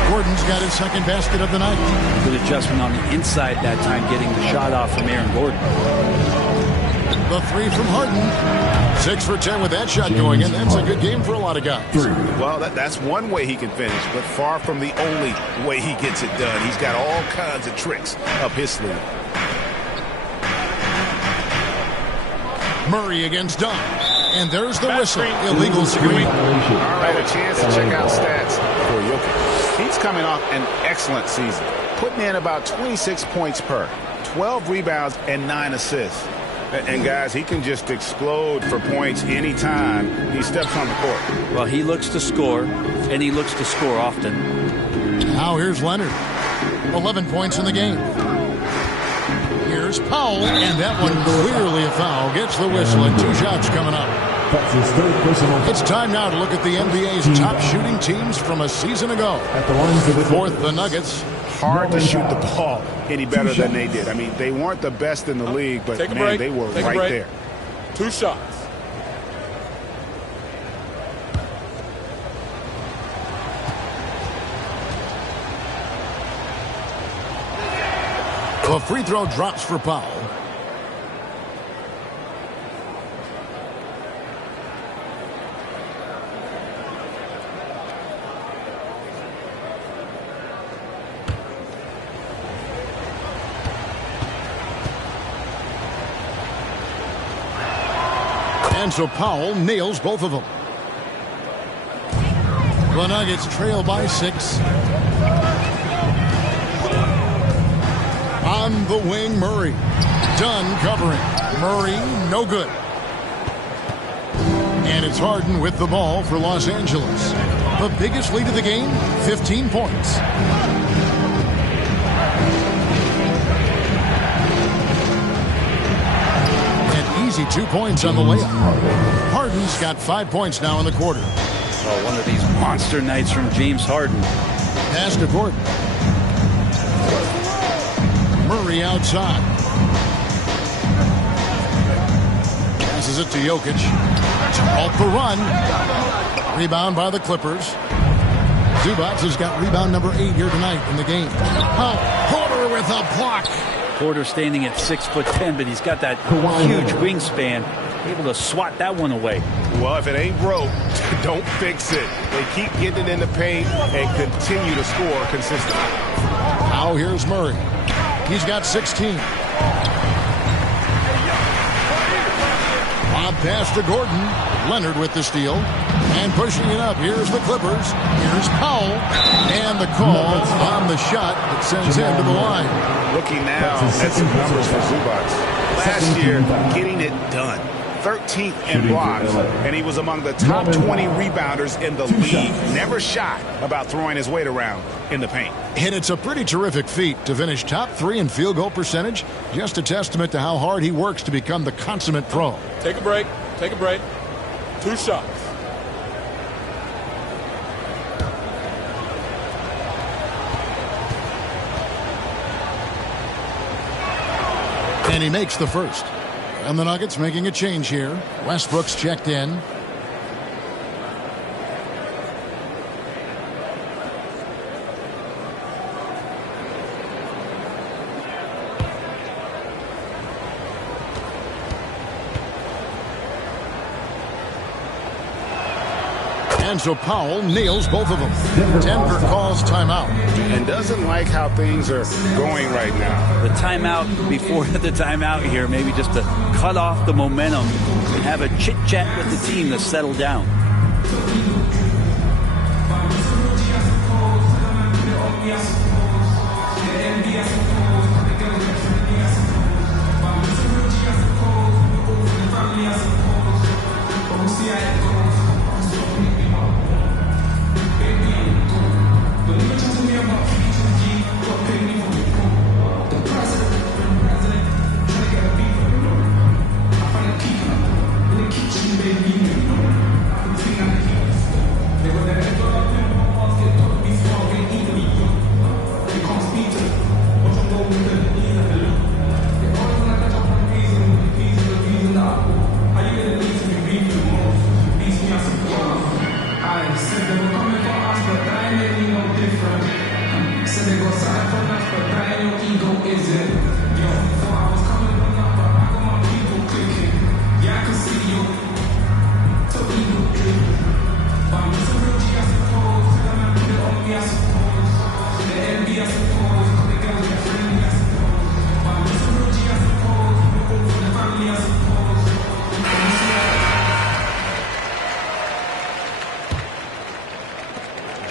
Gordon's got his 2nd basket of the night. Good adjustment on the inside that time, getting the shot off from Aaron Gordon. The 3 from Harden. 6 for 10 with that shot going, and that's a good game for a lot of guys. Well, that's one way he can finish, but far from the only way he gets it done. He's got all kinds of tricks up his sleeve. Murray against Dunn. And there's the whistle. Illegal screen. All right, a chance to check out stats for Jokic. He's coming off an excellent season, putting in about 26 points per, 12 rebounds, and 9 assists. And, guys, he can just explode for points anytime he steps on the court. Well, he looks to score, and he looks to score often. Now here's Leonard. 11 points in the game. Here's Powell, and that one clearly a foul. Gets the whistle, and 2 shots coming up. That's his third personal. It's time now to look at the NBA's top shooting teams from a season ago. At the lines of the Fourth, the Nuggets. Hard to shoot the ball any better than they did. I mean, they weren't the best in the league, but man, they were right there. 2 shots. A free throw drops for Powell. And so Powell nails both of them. The Nuggets trail by 6. On the wing, Murray. Dunn covering. Murray, no good. And it's Harden with the ball for Los Angeles. The biggest lead of the game, 15 points. An easy 2 points on the layup. Harden's got 5 points now in the quarter. Oh, one of these monster nights from James Harden. Pass to Gordon. Murray outside. Passes it to Jokic. Off the run. Rebound by the Clippers. Zubac has got rebound number 8 here tonight in the game. Oh, Porter with a block. Porter standing at 6'10", but he's got that huge wingspan. Able to swat that one away. Well, if it ain't broke, don't fix it. They keep getting it in the paint and continue to score consistently. Now here's Murray. He's got 16. Lob pass to Gordon. Leonard with the steal. And pushing it up. Here's the Clippers. Here's Powell. And the call on the shot that sends him to the line. Looking now at some numbers for Zubac. Last year, getting it done. 13th in blocks, and he was among the top 20 rebounders in the league. Never shy about throwing his weight around in the paint. And it's a pretty terrific feat to finish top 3 in field goal percentage. Just a testament to how hard he works to become the consummate pro. Take a break. Take a break. 2 shots. And he makes the first. And the Nuggets making a change here. Westbrook's checked in. And so Powell nails both of them. Denver calls timeout. And doesn't like how things are going right now. The timeout before the timeout here, maybe just to cut off the momentum and have a chit-chat with the team to settle down.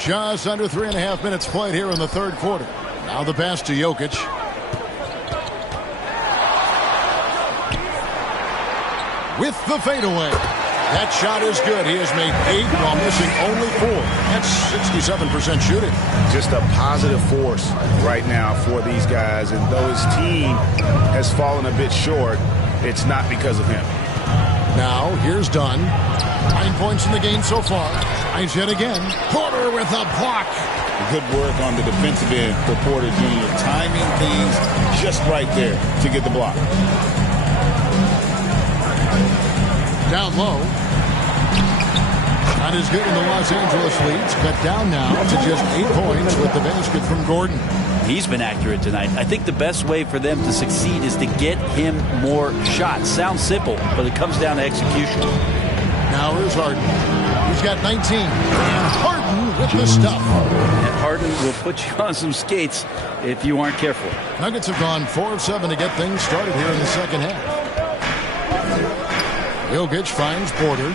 Just under 3.5 minutes played here in the third quarter. Now the pass to Jokic. With the fadeaway. That shot is good. He has made 8 while missing only 4. That's 67% shooting. Just a positive force right now for these guys. And though his team has fallen a bit short, it's not because of him. Now, here's Dunn. 9 points in the game so far. Tries yet again. Porter with a block. Good work on the defensive end for Porter Jr. Timing things just right there to get the block. Down low. Not as good in the Los Angeles leads. Cut down now to just 8 points with the basket from Gordon. He's been accurate tonight. I think the best way for them to succeed is to get him more shots. Sounds simple, but it comes down to execution. Now here's Harden. He's got 19. And Harden with the stuff. And Harden will put you on some skates if you aren't careful. Nuggets have gone 4 of 7 to get things started here in the second half. Jokic finds Porter.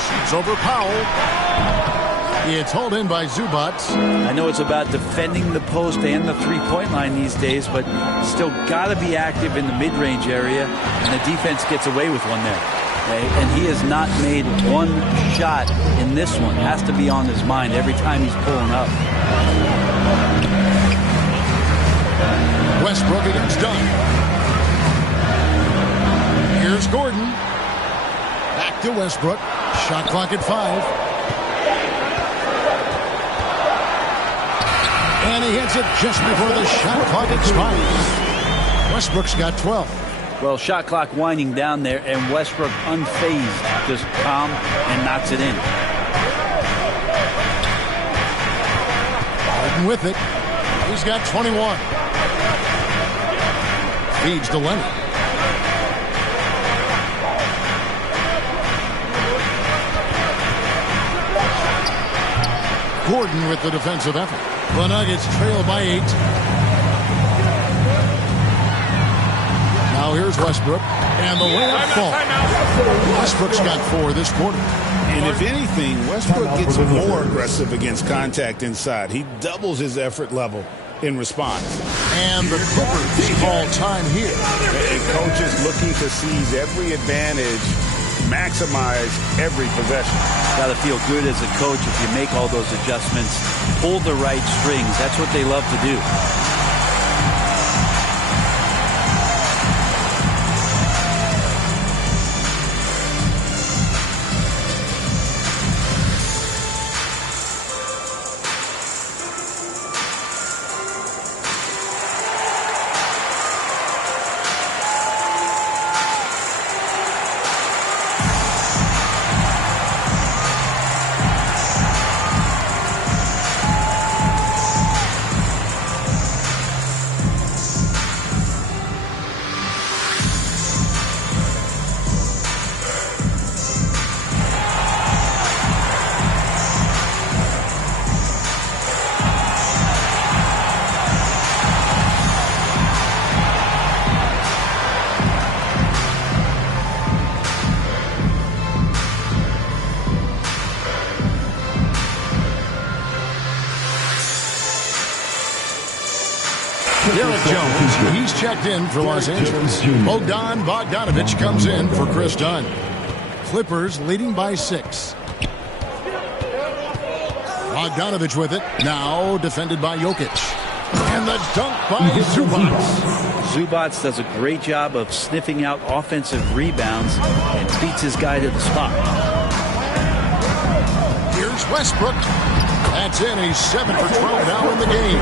Shoots over Powell. It's hauled in by Zubac. I know it's about defending the post and the three-point line these days, but still got to be active in the mid-range area, and the defense gets away with one there. Okay? And he has not made one shot in this one. Has to be on his mind every time he's pulling up. Westbrook against Dunn. Here's Gordon. Back to Westbrook. Shot clock at 5. And he hits it just before the shot clock expires. Westbrook's got 12. Well, shot clock winding down there, and Westbrook unfazed, just calm and knocks it in. Harden with it. He's got 21. Feeds to Leonard. Gordon with the defensive effort. The Nuggets trail by 8. Now here's Westbrook. And the layup falls. Westbrook's got 4 this quarter. And if anything, Westbrook gets more aggressive against contact inside. He doubles his effort level in response. And the Clippers call time here. And coaches looking to seize every advantage, maximize every possession. Got to feel good as a coach if you make all those adjustments, pull the right strings. That's what they love to do. Derek Jones, he's checked in for Los Angeles. Bogdanovich comes in for Chris Dunn. Clippers leading by 6. Bogdanovich with it. Now defended by Jokic. And the dunk by Zubac. Zubac does a great job of sniffing out offensive rebounds and beats his guy to the spot. Here's Westbrook. That's in. He's 7 for 12 now in the game.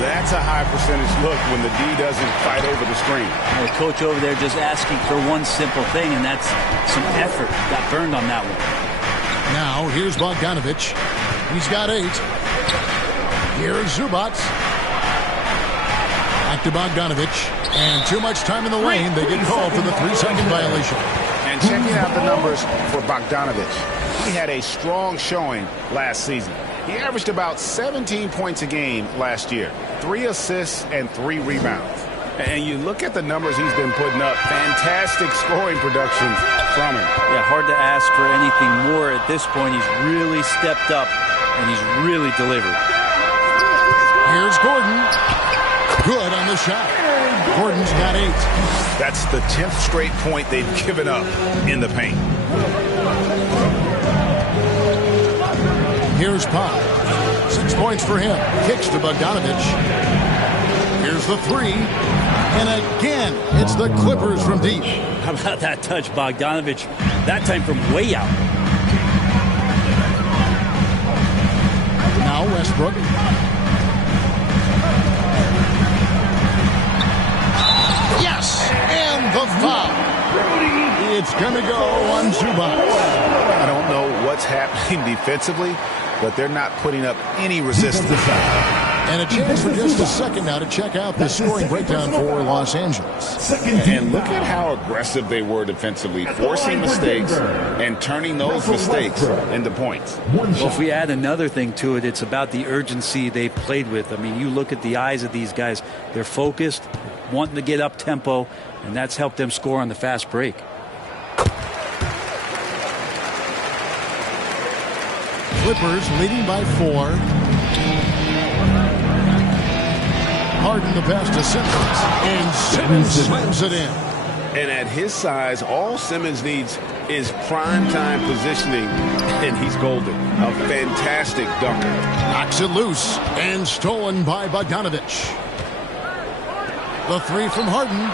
That's a high percentage look when the D doesn't fight over the screen. The coach over there just asking for one simple thing, and that's some effort. Got burned on that one. Now, here's Bogdanovich. He's got 8. Here's Zubac. Back to Bogdanovich. And too much time in the lane. They get called for the 3-second violation. And checking out the numbers for Bogdanovich. He had a strong showing last season. He averaged about 17 points a game last year, 3 assists and 3 rebounds. And you look at the numbers he's been putting up, fantastic scoring production from him. Yeah, hard to ask for anything more at this point. He's really stepped up, and he's really delivered. Here's Gordon. Good on the shot. Gordon's got 8. That's the 10th straight point they've given up in the paint. Here's Pop. 6 points for him. Kicks to Bogdanovich. Here's the 3. And again, it's the Clippers from deep. How about that touch, Bogdanovich? That time from way out. Now Westbrook. Yes, and the foul. It's going to go on Zubac. I don't know what's happening defensively, but they're not putting up any resistance. And a chance for just a second now to check out the scoring breakdown for Los Angeles. And look at how aggressive they were defensively, forcing mistakes and turning those mistakes into points. Well, if we add another thing to it, it's about the urgency they played with. I mean, you look at the eyes of these guys. They're focused, wanting to get up tempo, and that's helped them score on the fast break. Clippers leading by 4. Harden the pass to Simmons, and Simmons slams it in. And at his size, all Simmons needs is prime-time positioning, and he's golden. A fantastic dunker. Knocks it loose, and stolen by Bogdanovich. The 3 from Harden.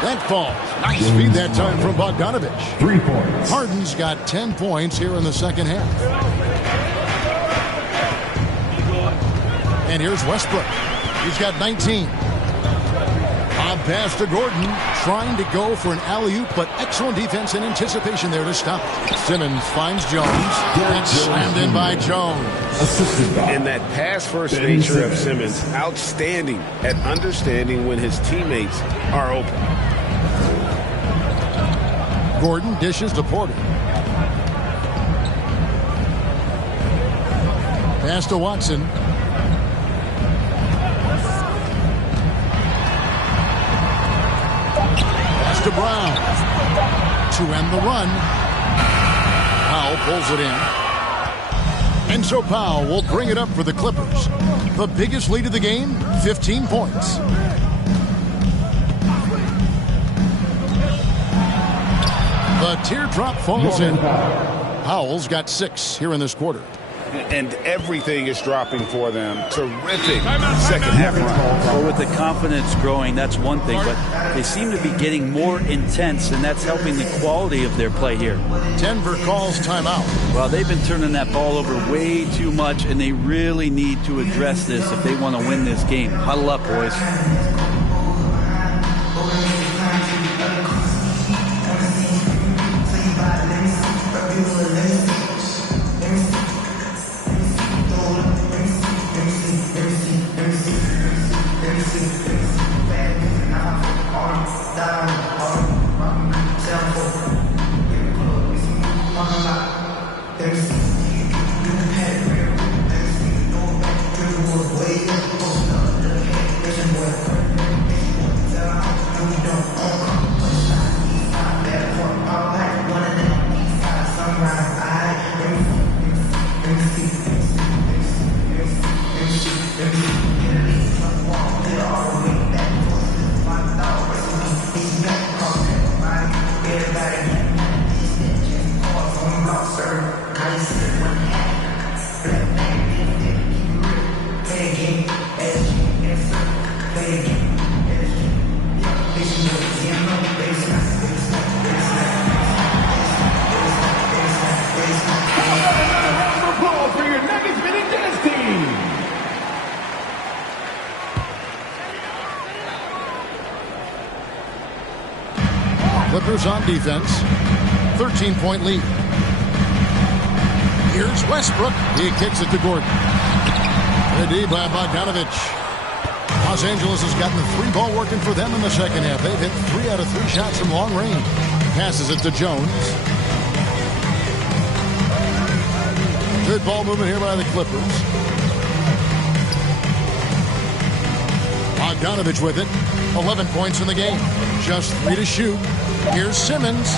That falls. Nice feed that time from Bogdanovich. 3 points. Harden's got 10 points here in the second half. And here's Westbrook. He's got 19. Bob pass to Gordon, trying to go for an alley-oop, but excellent defense and anticipation there to stop it. Simmons finds Jones. That's slammed in by Jones. And that pass-first nature of Simmons, outstanding at understanding when his teammates are open. Gordon dishes to Porter. Pass to Watson. To Brown to end the run. Powell pulls it in. And so Powell will bring it up for the Clippers. The biggest lead of the game, 15 points. The teardrop falls in. Powell's got 6 here in this quarter. And everything is dropping for them. Terrific second half run. Well, with the confidence growing, that's one thing, but they seem to be getting more intense, and that's helping the quality of their play here. Denver calls timeout. Well, they've been turning that ball over way too much, and they really need to address this if they want to win this game. Huddle up, boys. Clippers on defense. 13-point lead. Here's Westbrook. He kicks it to Gordon. Ready by Bogdanovich. Los Angeles has gotten the 3-ball working for them in the second half. They've hit 3 out of 3 shots from long range. Passes it to Jones. Good ball movement here by the Clippers. Bogdanovich with it. 11 points in the game. Just 3 to shoot. Here's Simmons.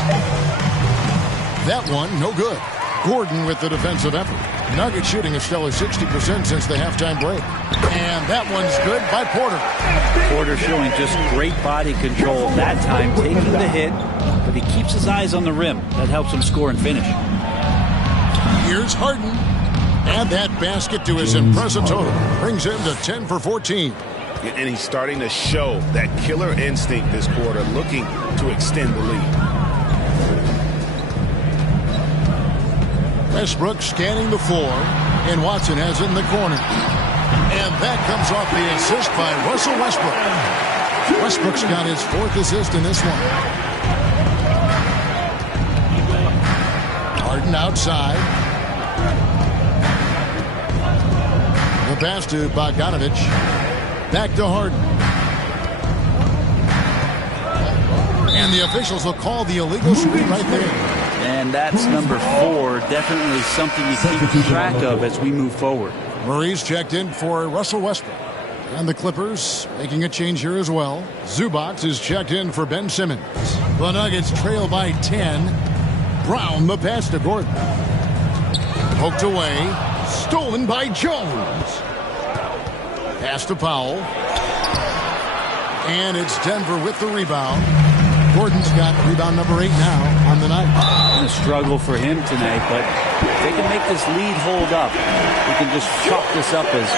That one, no good. Gordon with the defensive effort. Nuggets shooting a stellar 60% since the halftime break. And that one's good by Porter. Porter showing just great body control that time, taking the hit, but he keeps his eyes on the rim. That helps him score and finish. Here's Harden. And that basket to his impressive total brings him to 10 for 14. And he's starting to show that killer instinct this quarter, looking to extend the lead. Westbrook scanning the floor, and Watson has it in the corner. And that comes off the assist by Russell Westbrook. Westbrook's got his 4th assist in this one. Harden outside. The pass to Bogdanovich. Back to Harden. And the officials will call the illegal screen right there. And that's number 4. Definitely something you keep track of as we move forward. Murray's checked in for Russell Westbrook. And the Clippers making a change here as well. Zubac is checked in for Ben Simmons. The Nuggets trail by 10. Brown the pass to Gordon. Poked away. Stolen by Jones. Pass to Powell. And it's Denver with the rebound. Gordon's got rebound number 8 now on the night. A struggle for him tonight, but if they can make this lead hold up, we can just chalk this up as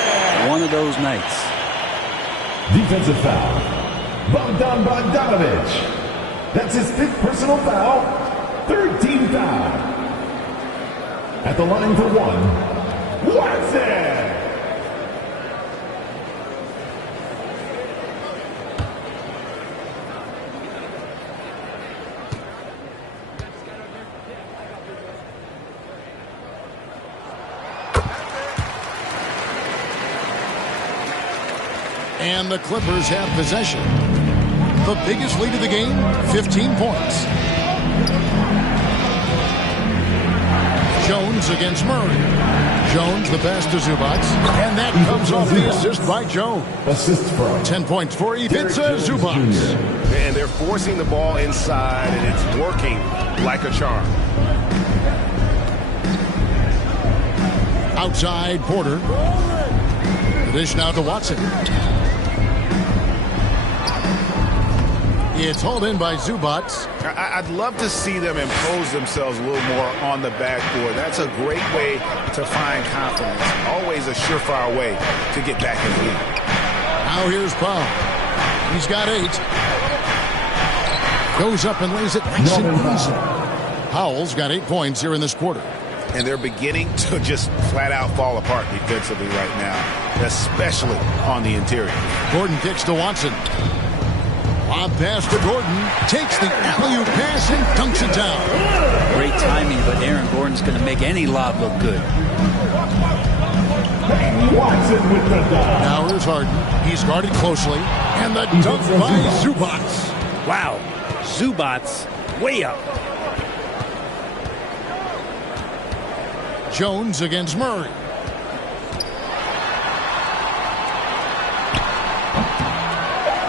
one of those nights. Defensive foul. Bogdanovich. That's his 5th personal foul. 3rd team foul. At the line for 1, Watson. And the Clippers have possession. The biggest lead of the game, 15 points. Jones against Murray. Jones, the pass to Zubac. And that comes off the assist by Jones. Assist from 10 points for Ivica Zubac. And they're forcing the ball inside, and it's working like a charm. Outside, Porter. The dish now to Watson. It's hauled in by Zubac. I'd love to see them impose themselves a little more on the backboard. That's a great way to find confidence. Always a surefire way to get back in the lead. Now here's Powell. He's got 8. Goes up and lays it nice and easy. Powell's got 8 points here in this quarter. And they're beginning to just flat out fall apart defensively right now, especially on the interior. Gordon kicks to Watson. Lob pass to Gordon. Takes the alley-oop pass and dunks it down. Great timing, but Aaron Gordon's going to make any lob look good. Watson with the dunk. Now here's Harden. He's guarded closely. And the dunk by Zubac. Wow. Zubac way up. Jones against Murray.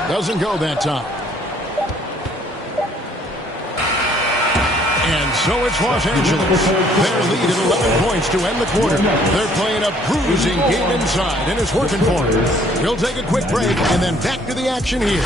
Doesn't go that time. And so it's Los Angeles. Their lead at 11 points to end the quarter. They're playing a bruising game inside, and it's working for them. We'll take a quick break and then back to the action here.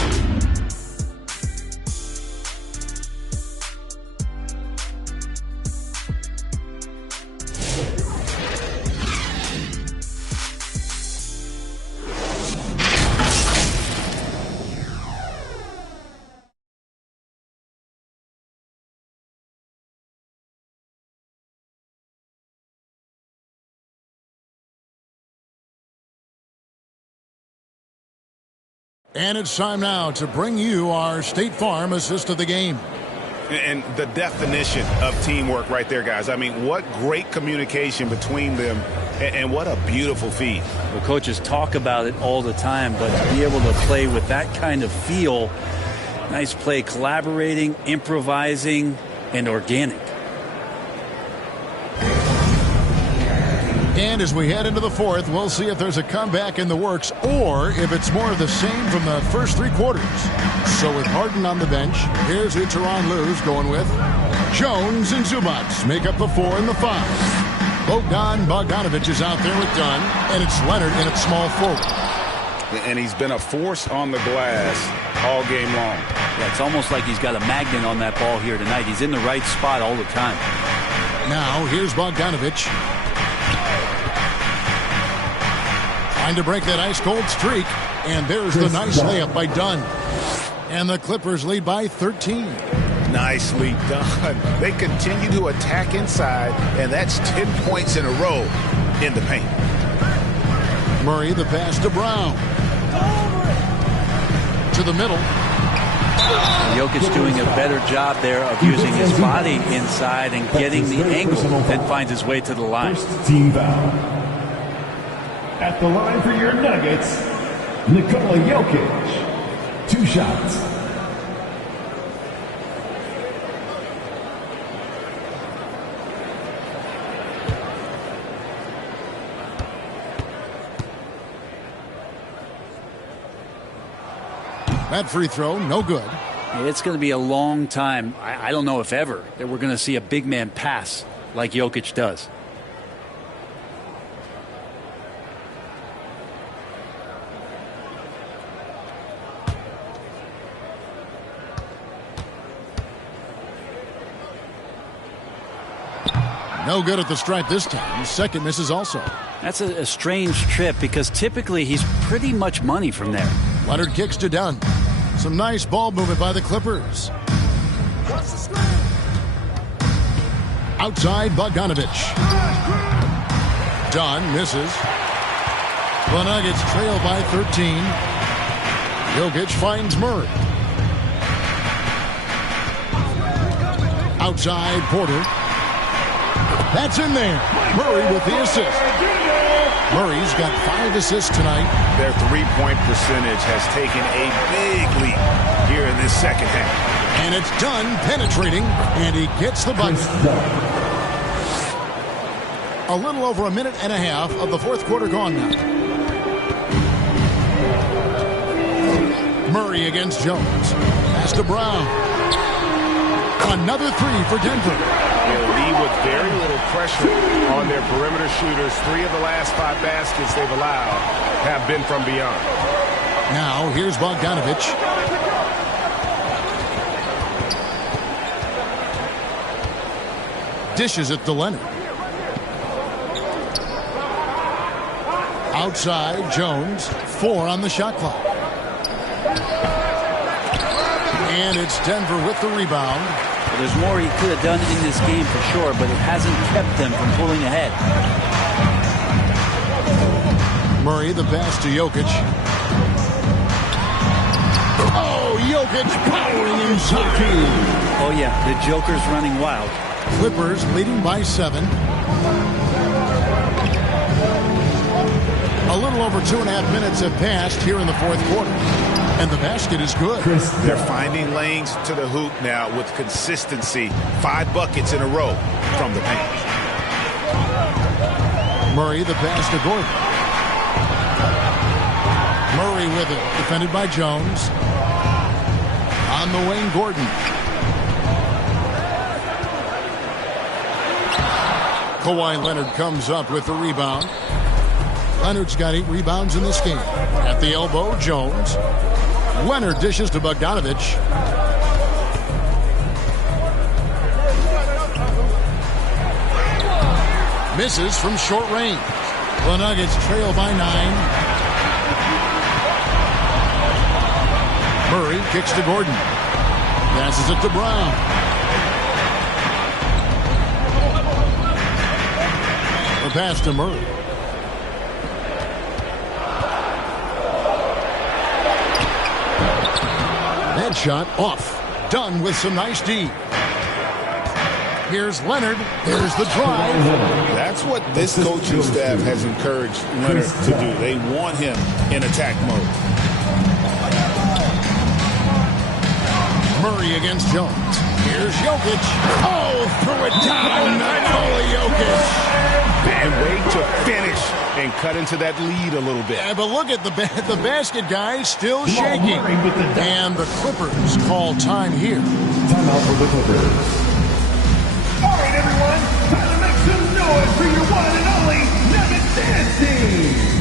And it's time now to bring you our State Farm assist of the game. And the definition of teamwork right there, guys. I mean, what great communication between them, and what a beautiful feed. Well, coaches talk about it all the time, but to be able to play with that kind of feel, nice play, collaborating, improvising, and organic. And as we head into the fourth, we'll see if there's a comeback in the works or if it's more of the same from the first 3 quarters. So with Harden on the bench, here's who Tyronn Lue's going with. Jones and Zubac make up the 4 and the 5. Bogdanovich is out there with Dunn, and it's Leonard in at small forward. And he's been a force on the glass all game long. Yeah, it's almost like he's got a magnet on that ball here tonight. He's in the right spot all the time. Now here's Bogdanovich. Trying to break that ice-cold streak. And there's the nice layup by Dunn. And the Clippers lead by 13. Nicely done. They continue to attack inside, and that's 10 points in a row in the paint. Murray, the pass to Brown. To the middle. Jokic doing a better job there of using his body inside and getting the angle, then finds his way to the line. First team foul. At the line for your Nuggets, Nikola Jokic. 2 shots. That free throw, no good. It's going to be a long time, I don't know if ever, that we're going to see a big man pass like Jokic does. No good at the stripe this time. Second misses also. That's a strange trip because typically he's pretty much money from there. Leonard kicks to Dunn. Some nice ball movement by the Clippers. Outside Bogdanovich. Dunn misses. The Nuggets trail by 13. Jokic finds Murray. Outside Porter. That's in there. Murray with the assist. Murray's got 5 assists tonight. Their three-point percentage has taken a big leap here in this second half. And it's Dunn penetrating, and he gets the bucket. A little over a minute and a half of the fourth quarter gone now. Murray against Jones. Pass to Brown. Another 3 for Denver. They'll lead with very little pressure on their perimeter shooters. 3 of the last 5 baskets they've allowed have been from beyond. Now, here's Bogdanovich. Dishes it to Leonard. Outside, Jones. 4 on the shot clock. And it's Denver with the rebound. Well, there's more he could have done in this game for sure, but it hasn't kept them from pulling ahead. Murray, the pass to Jokic. Oh, Jokic powering inside. Oh, yeah, the Joker's running wild. Clippers leading by 7. A little over 2.5 minutes have passed here in the fourth quarter. And the basket is good. They're finding lanes to the hoop now with consistency. 5 buckets in a row from the paint. Murray, the pass to Gordon. Murray with it. Defended by Jones. On the wing, Gordon. Kawhi Leonard comes up with the rebound. Leonard's got 8 rebounds in this game. At the elbow, Jones. Leonard dishes to Bogdanovich. Misses from short range. The Nuggets trail by 9. Murray kicks to Gordon. Passes it to Brown. The pass to Murray. That shot off. Dunn with some nice D. Here's Leonard. There's the drive. That's what this coaching staff has encouraged Leonard to do. They want him in attack mode. Murray against Jones. Here's Jokic. Oh, threw it down. Nikola Jokic. And way to finish and cut into that lead a little bit. Yeah, but look at the basket, guys, still shaking. And the Clippers call time here. Timeout for the Clippers. All right, everyone, time to make some noise for your one and only Nuggets dance team.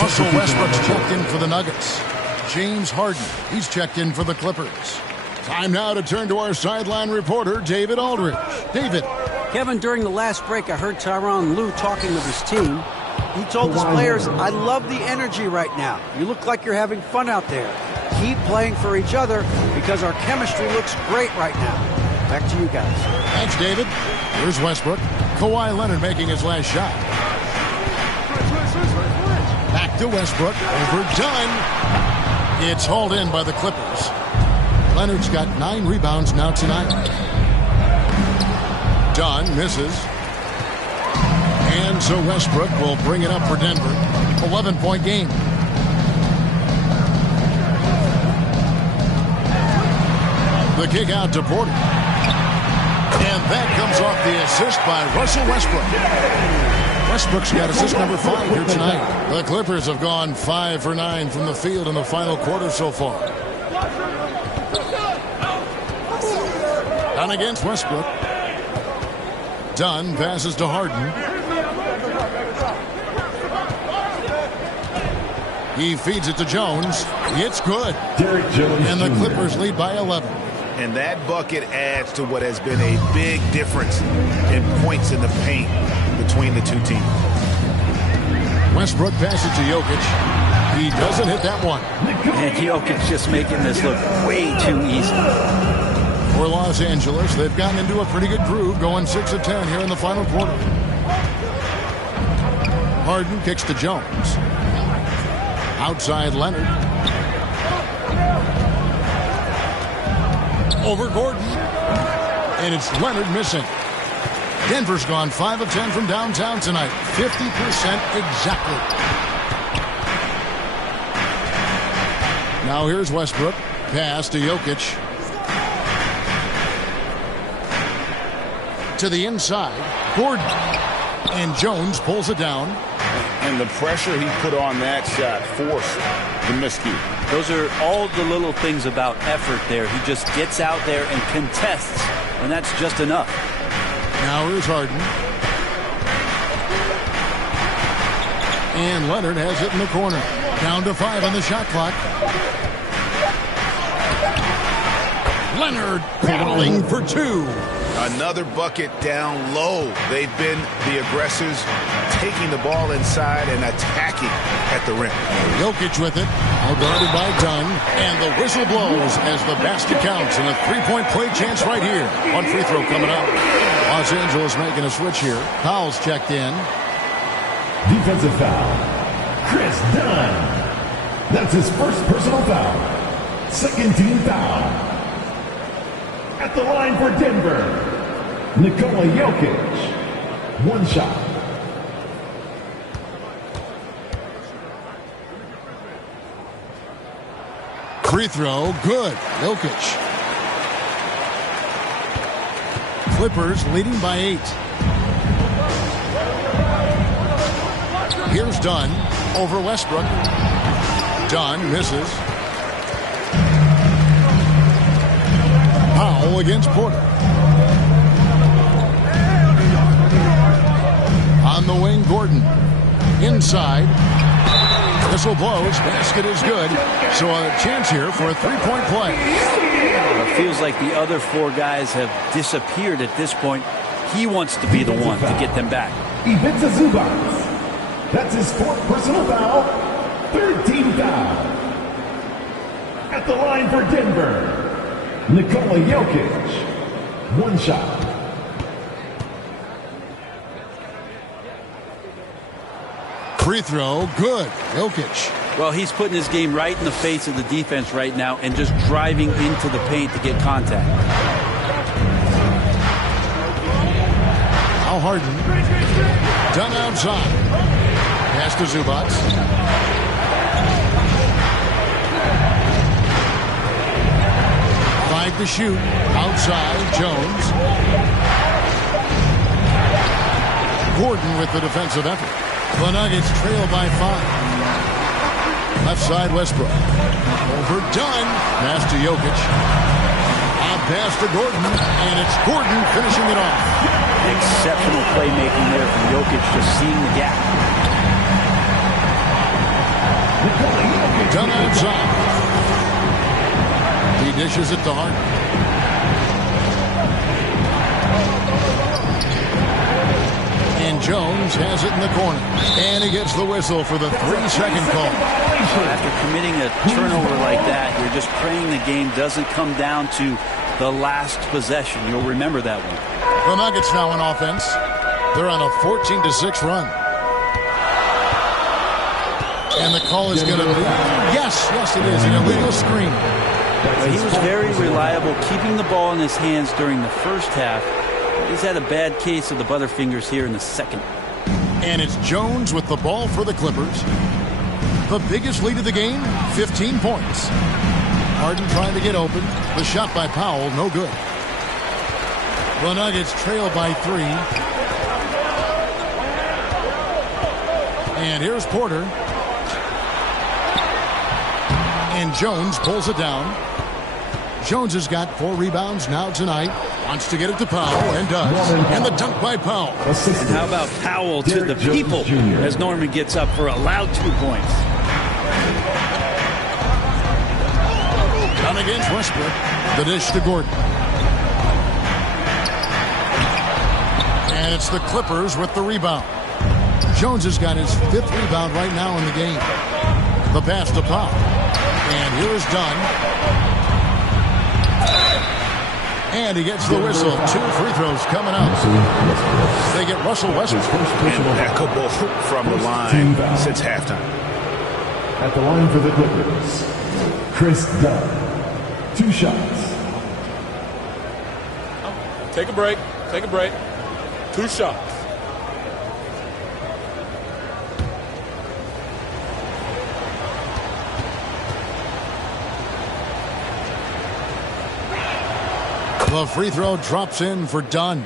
Russell Westbrook's checked in for the Nuggets. James Harden, he's checked in for the Clippers. Time now to turn to our sideline reporter, David Aldridge. David. Kevin, during the last break, I heard Tyronn Lue talking with his team. He told his players, I love the energy right now. You look like you're having fun out there. Keep playing for each other because our chemistry looks great right now. Back to you guys. Thanks, David. Here's Westbrook. Kawhi Leonard making his last shot. Back to Westbrook. Overdone. It's hauled in by the Clippers. Leonard's got 9 rebounds now tonight. Dunn misses. And so Westbrook will bring it up for Denver. 11-point game. The kick out to Porter. And that comes off the assist by Russell Westbrook. Westbrook's got assist number 5 here tonight. The Clippers have gone 5 for 9 from the field in the final quarter so far. Dunn against Westbrook. Dunn passes to Harden. He feeds it to Jones. It's good. And the Clippers lead by 11. And that bucket adds to what has been a big difference in points in the paint between the two teams. Westbrook passes to Jokic. He doesn't hit that one. And Jokic just making this look way too easy. For Los Angeles, they've gotten into a pretty good groove, going 6 of 10 here in the final quarter. Harden kicks to Jones. Outside Leonard. Over Gordon. And it's Leonard missing. Denver's gone 5 of 10 from downtown tonight. 50% exactly. Now here's Westbrook. Pass to Jokic. To the inside. Gordon. And Jones pulls it down. And the pressure he put on that shot forced the miscue. Those are all the little things about effort there. He just gets out there and contests, and that's just enough. Now here's Harden. And Leonard has it in the corner. Down to 5 on the shot clock. Leonard battling for 2. Another bucket down low. They've been the aggressors, taking the ball inside and attacking at the rim. Jokic with it, all guarded by Dunn, and the whistle blows as the basket counts, and a 3-point play chance right here. One free throw coming up. Los Angeles making a switch here. Powell's checked in. Defensive foul. Chris Dunn. That's his first personal foul. Second team foul. At the line for Denver, Nikola Jokic. 1 shot. Free throw, good. Jokic. Clippers leading by 8. Here's Dunn over Westbrook. Dunn misses. Powell against Porter. On the wing, Gordon. Inside. Whistle blows. Basket is good. So a chance here for a 3-point play. It feels like the other 4 guys have disappeared at this point. He wants to be the one to get them back. Ivica Zubac. That's his 4th personal foul. 3rd team foul. At the line for Denver, Nikola Jokic. 1 shot. Free throw, good. Jokic. Well, he's putting his game right in the face of the defense right now and just driving into the paint to get contact. Now Harden. Done outside. Pass to Zubac. 5 to shoot. Outside, Jones. Gordon with the defensive effort. The Nuggets trail by 5. Left side, Westbrook. Overdone. Pass to Jokic. A pass to Gordon, and it's Gordon finishing it off. Exceptional playmaking there from Jokic, just seeing the gap. Done outside. He dishes it to Harden. And Jones has it in the corner. And he gets the whistle for the 3-second call. After committing a turnover like that, you're just praying the game doesn't come down to the last possession. You'll remember that one. The Nuggets now in offense. They're on a 14-6 run. And the call is going to be, yes, it is, an illegal screen. He was very reliable, keeping the ball in his hands during the first half. He's had a bad case of the butterfingers here in the second. And it's Jones with the ball for the Clippers. The biggest lead of the game, 15 points. Harden trying to get open. The shot by Powell, no good. The Nuggets trail by 3. And here's Porter. And Jones pulls it down. Jones has got 4 rebounds now tonight. Wants to get it to Powell, and does. And the dunk by Powell. And how about Powell to the people as Norman gets up for a loud 2 points. Down against Westbrook. The dish to Gordon. And it's the Clippers with the rebound. Jones has got his 5th rebound right now in the game. The pass to Powell. And here is Dunn. And he gets the whistle. 2 free throws coming out. They get Russell Westbrook. Impeccable from the line since halftime. At the line for the Clippers, Chris Dunn. 2 shots. Take a break. 2 shots. The free throw drops in for Dunn.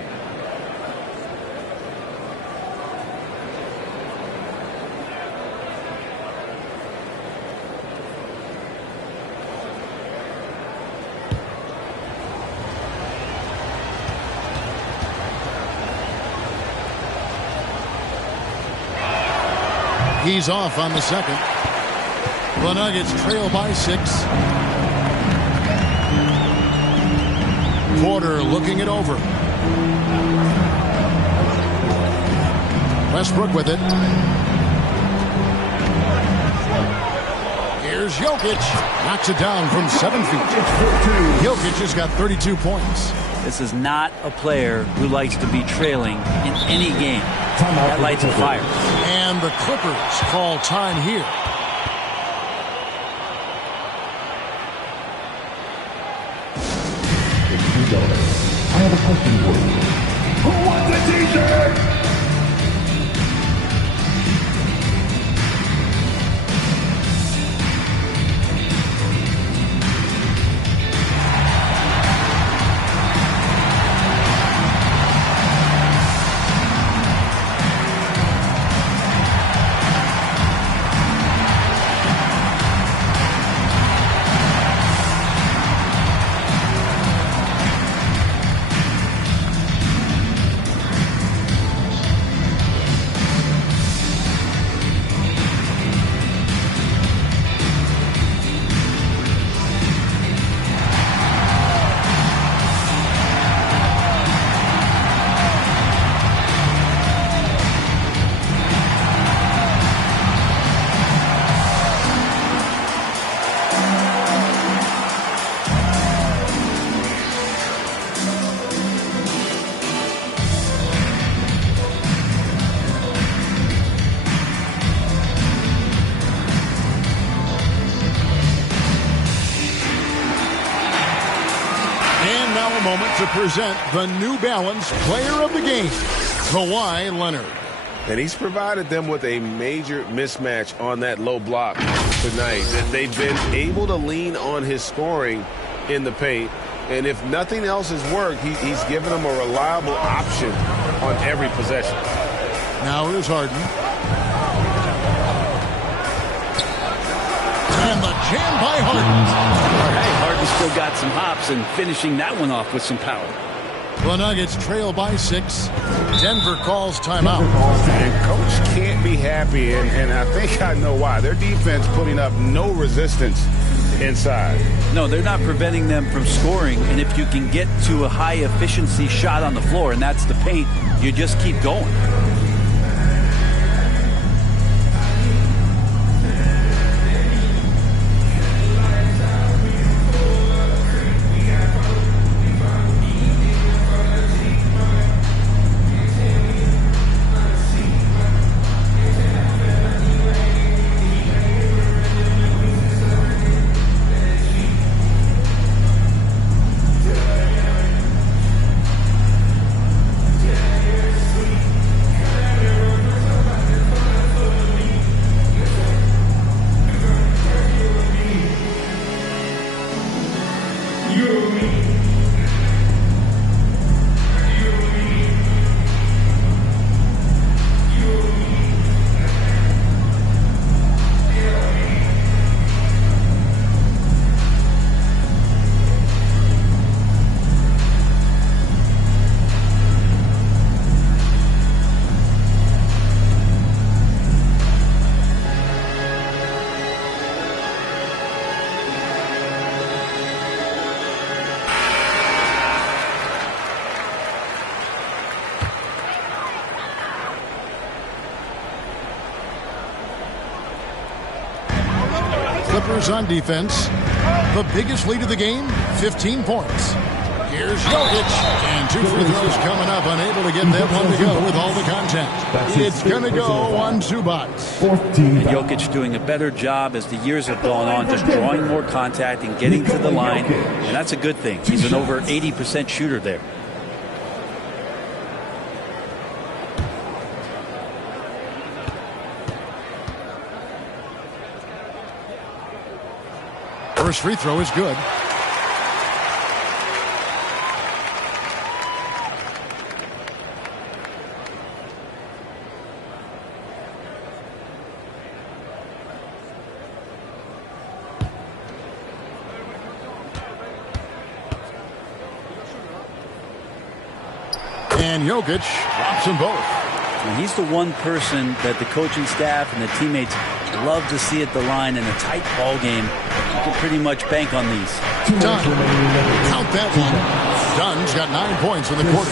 He's off on the second. The Nuggets trail by 6. Porter looking it over. Westbrook with it. Here's Jokic. Knocks it down from 7 feet. Jokic has got 32 points. This is not a player who likes to be trailing in any game. That lights a fire. And the Clippers call time here. I have a question for you. Who wants a t-shirt? Moment to present the New Balance Player of the Game, Kawhi Leonard. And he's provided them with a major mismatch on that low block tonight. That they've been able to lean on his scoring in the paint. And if nothing else has worked, he's given them a reliable option on every possession. Now it is Harden. And the jam by Harden. Hey, Harden still got some hops and finishing that one off with some power. The Nuggets trail by 6. Denver calls timeout. And Coach can't be happy, and I think I know why. Their defense putting up no resistance inside. No, they're not preventing them from scoring, and if you can get to a high-efficiency shot on the floor, and that's the paint, you just keep going. Clippers on defense. The biggest lead of the game, 15 points. Here's Jokic, and 2 free throws coming up, unable to get that one to go with all the contact. It's going to go on Zubac. And Jokic doing a better job as the years have gone on, just drawing more contact and getting to the line, and that's a good thing. He's an over 80% shooter there. First free throw is good. And Jokic drops them both. And he's the one person that the coaching staff and the teammates love to see at the line in a tight ball game. You can pretty much bank on these. Dunn. Count that one. Dunn's got 9 points in the quarter.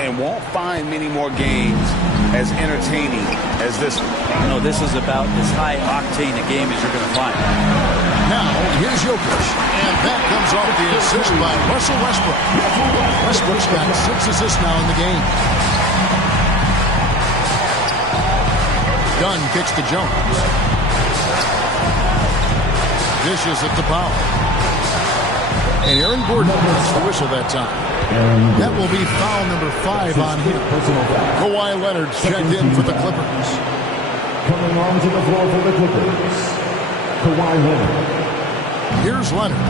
And won't find many more games as entertaining as this one. No, this is about as high octane a game as you're going to find. Now, here's Jokic. And that comes off the assist by Russell Westbrook. Westbrook's got 6 assists now in the game. Dunn kicks to Jones. Dishes it to Powell. And Aaron Gordon gets the whistle that time. That will be foul number 5 on him. Kawhi Leonard's checked in for the Clippers. Coming onto the floor for the Clippers, Kawhi Leonard. Here's Leonard.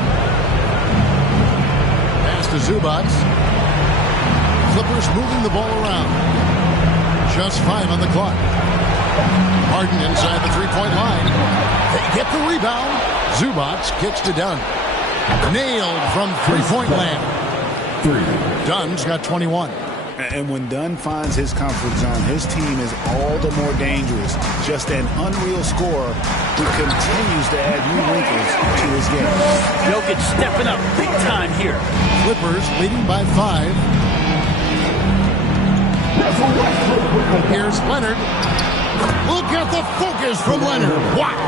Pass to Zubac. Clippers moving the ball around. Just 5 on the clock. Harden inside the three-point line. They get the rebound. Zubac kicks to Dunn. Nailed from three-point land. Dunn's got 21. And when Dunn finds his comfort zone, his team is all the more dangerous. Just an unreal scorer who continues to add new wrinkles to his game. Jokic stepping up big time here. Clippers leading by 5. Here's Leonard. Look at the focus from Leonard. Wow.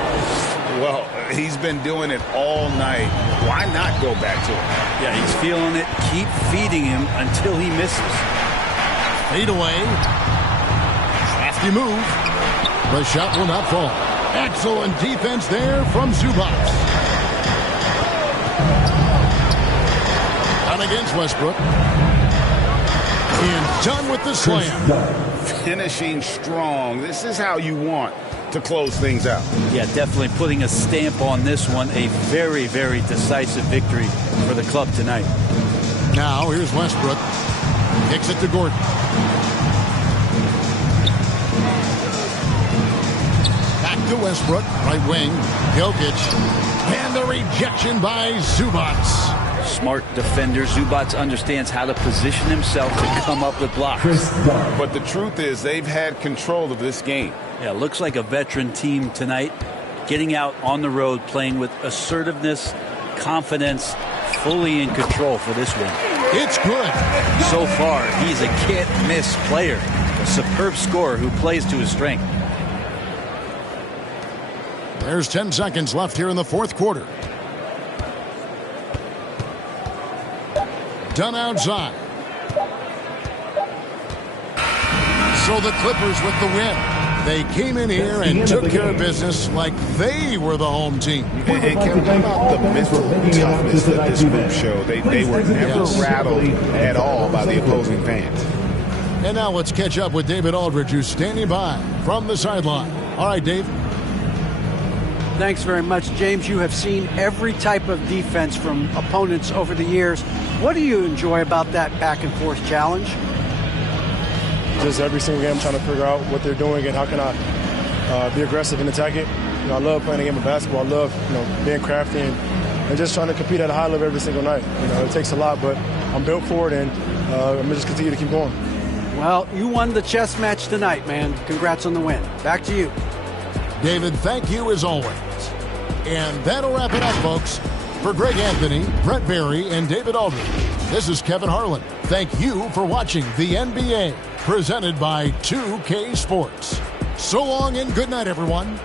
Well, he's been doing it all night. Why not go back to it? Yeah, he's feeling it. Keep feeding him until he misses. Fade away. Crafty move. The shot will not fall. Excellent defense there from Zubac. Out against Westbrook. And done with the slam. Finishing strong. This is how you want to close things out. Yeah, definitely putting a stamp on this one. A very, very decisive victory for the club tonight. Now, here's Westbrook. Kicks it to Gordon. Back to Westbrook. Right wing. Jokic. And the rejection by Zubac. Smart defender. Zubats understands how to position himself to come up with blocks. But the truth is they've had control of this game. Yeah, looks like a veteran team tonight. Getting out on the road, playing with assertiveness, confidence, fully in control for this win. It's good. So far, he's a can't-miss player. A superb scorer who plays to his strength. There's 10 seconds left here in the fourth quarter. Done outside. So the Clippers with the win. They came in here and took care of business like they were the home team. And Kevin, how about the mental toughness that this group showed? They were never rattled at all by the opposing fans. And now let's catch up with David Aldridge, who's standing by from the sideline. All right, Dave. Thanks very much, James. You have seen every type of defense from opponents over the years. What do you enjoy about that back-and-forth challenge? Just every single game, I'm trying to figure out what they're doing and how can I be aggressive and attack it. You know, I love playing a game of basketball. I love, being crafty and just trying to compete at a high level every single night. You know, it takes a lot, but I'm built for it, and I'm going to just continue to keep going. Well, you won the chess match tonight, man. Congrats on the win. Back to you. David, thank you as always. And that'll wrap it up, folks. For Greg Anthony, Brett Berry, and David Aldridge, this is Kevin Harlan. Thank you for watching the NBA, presented by 2K Sports. So long and good night, everyone.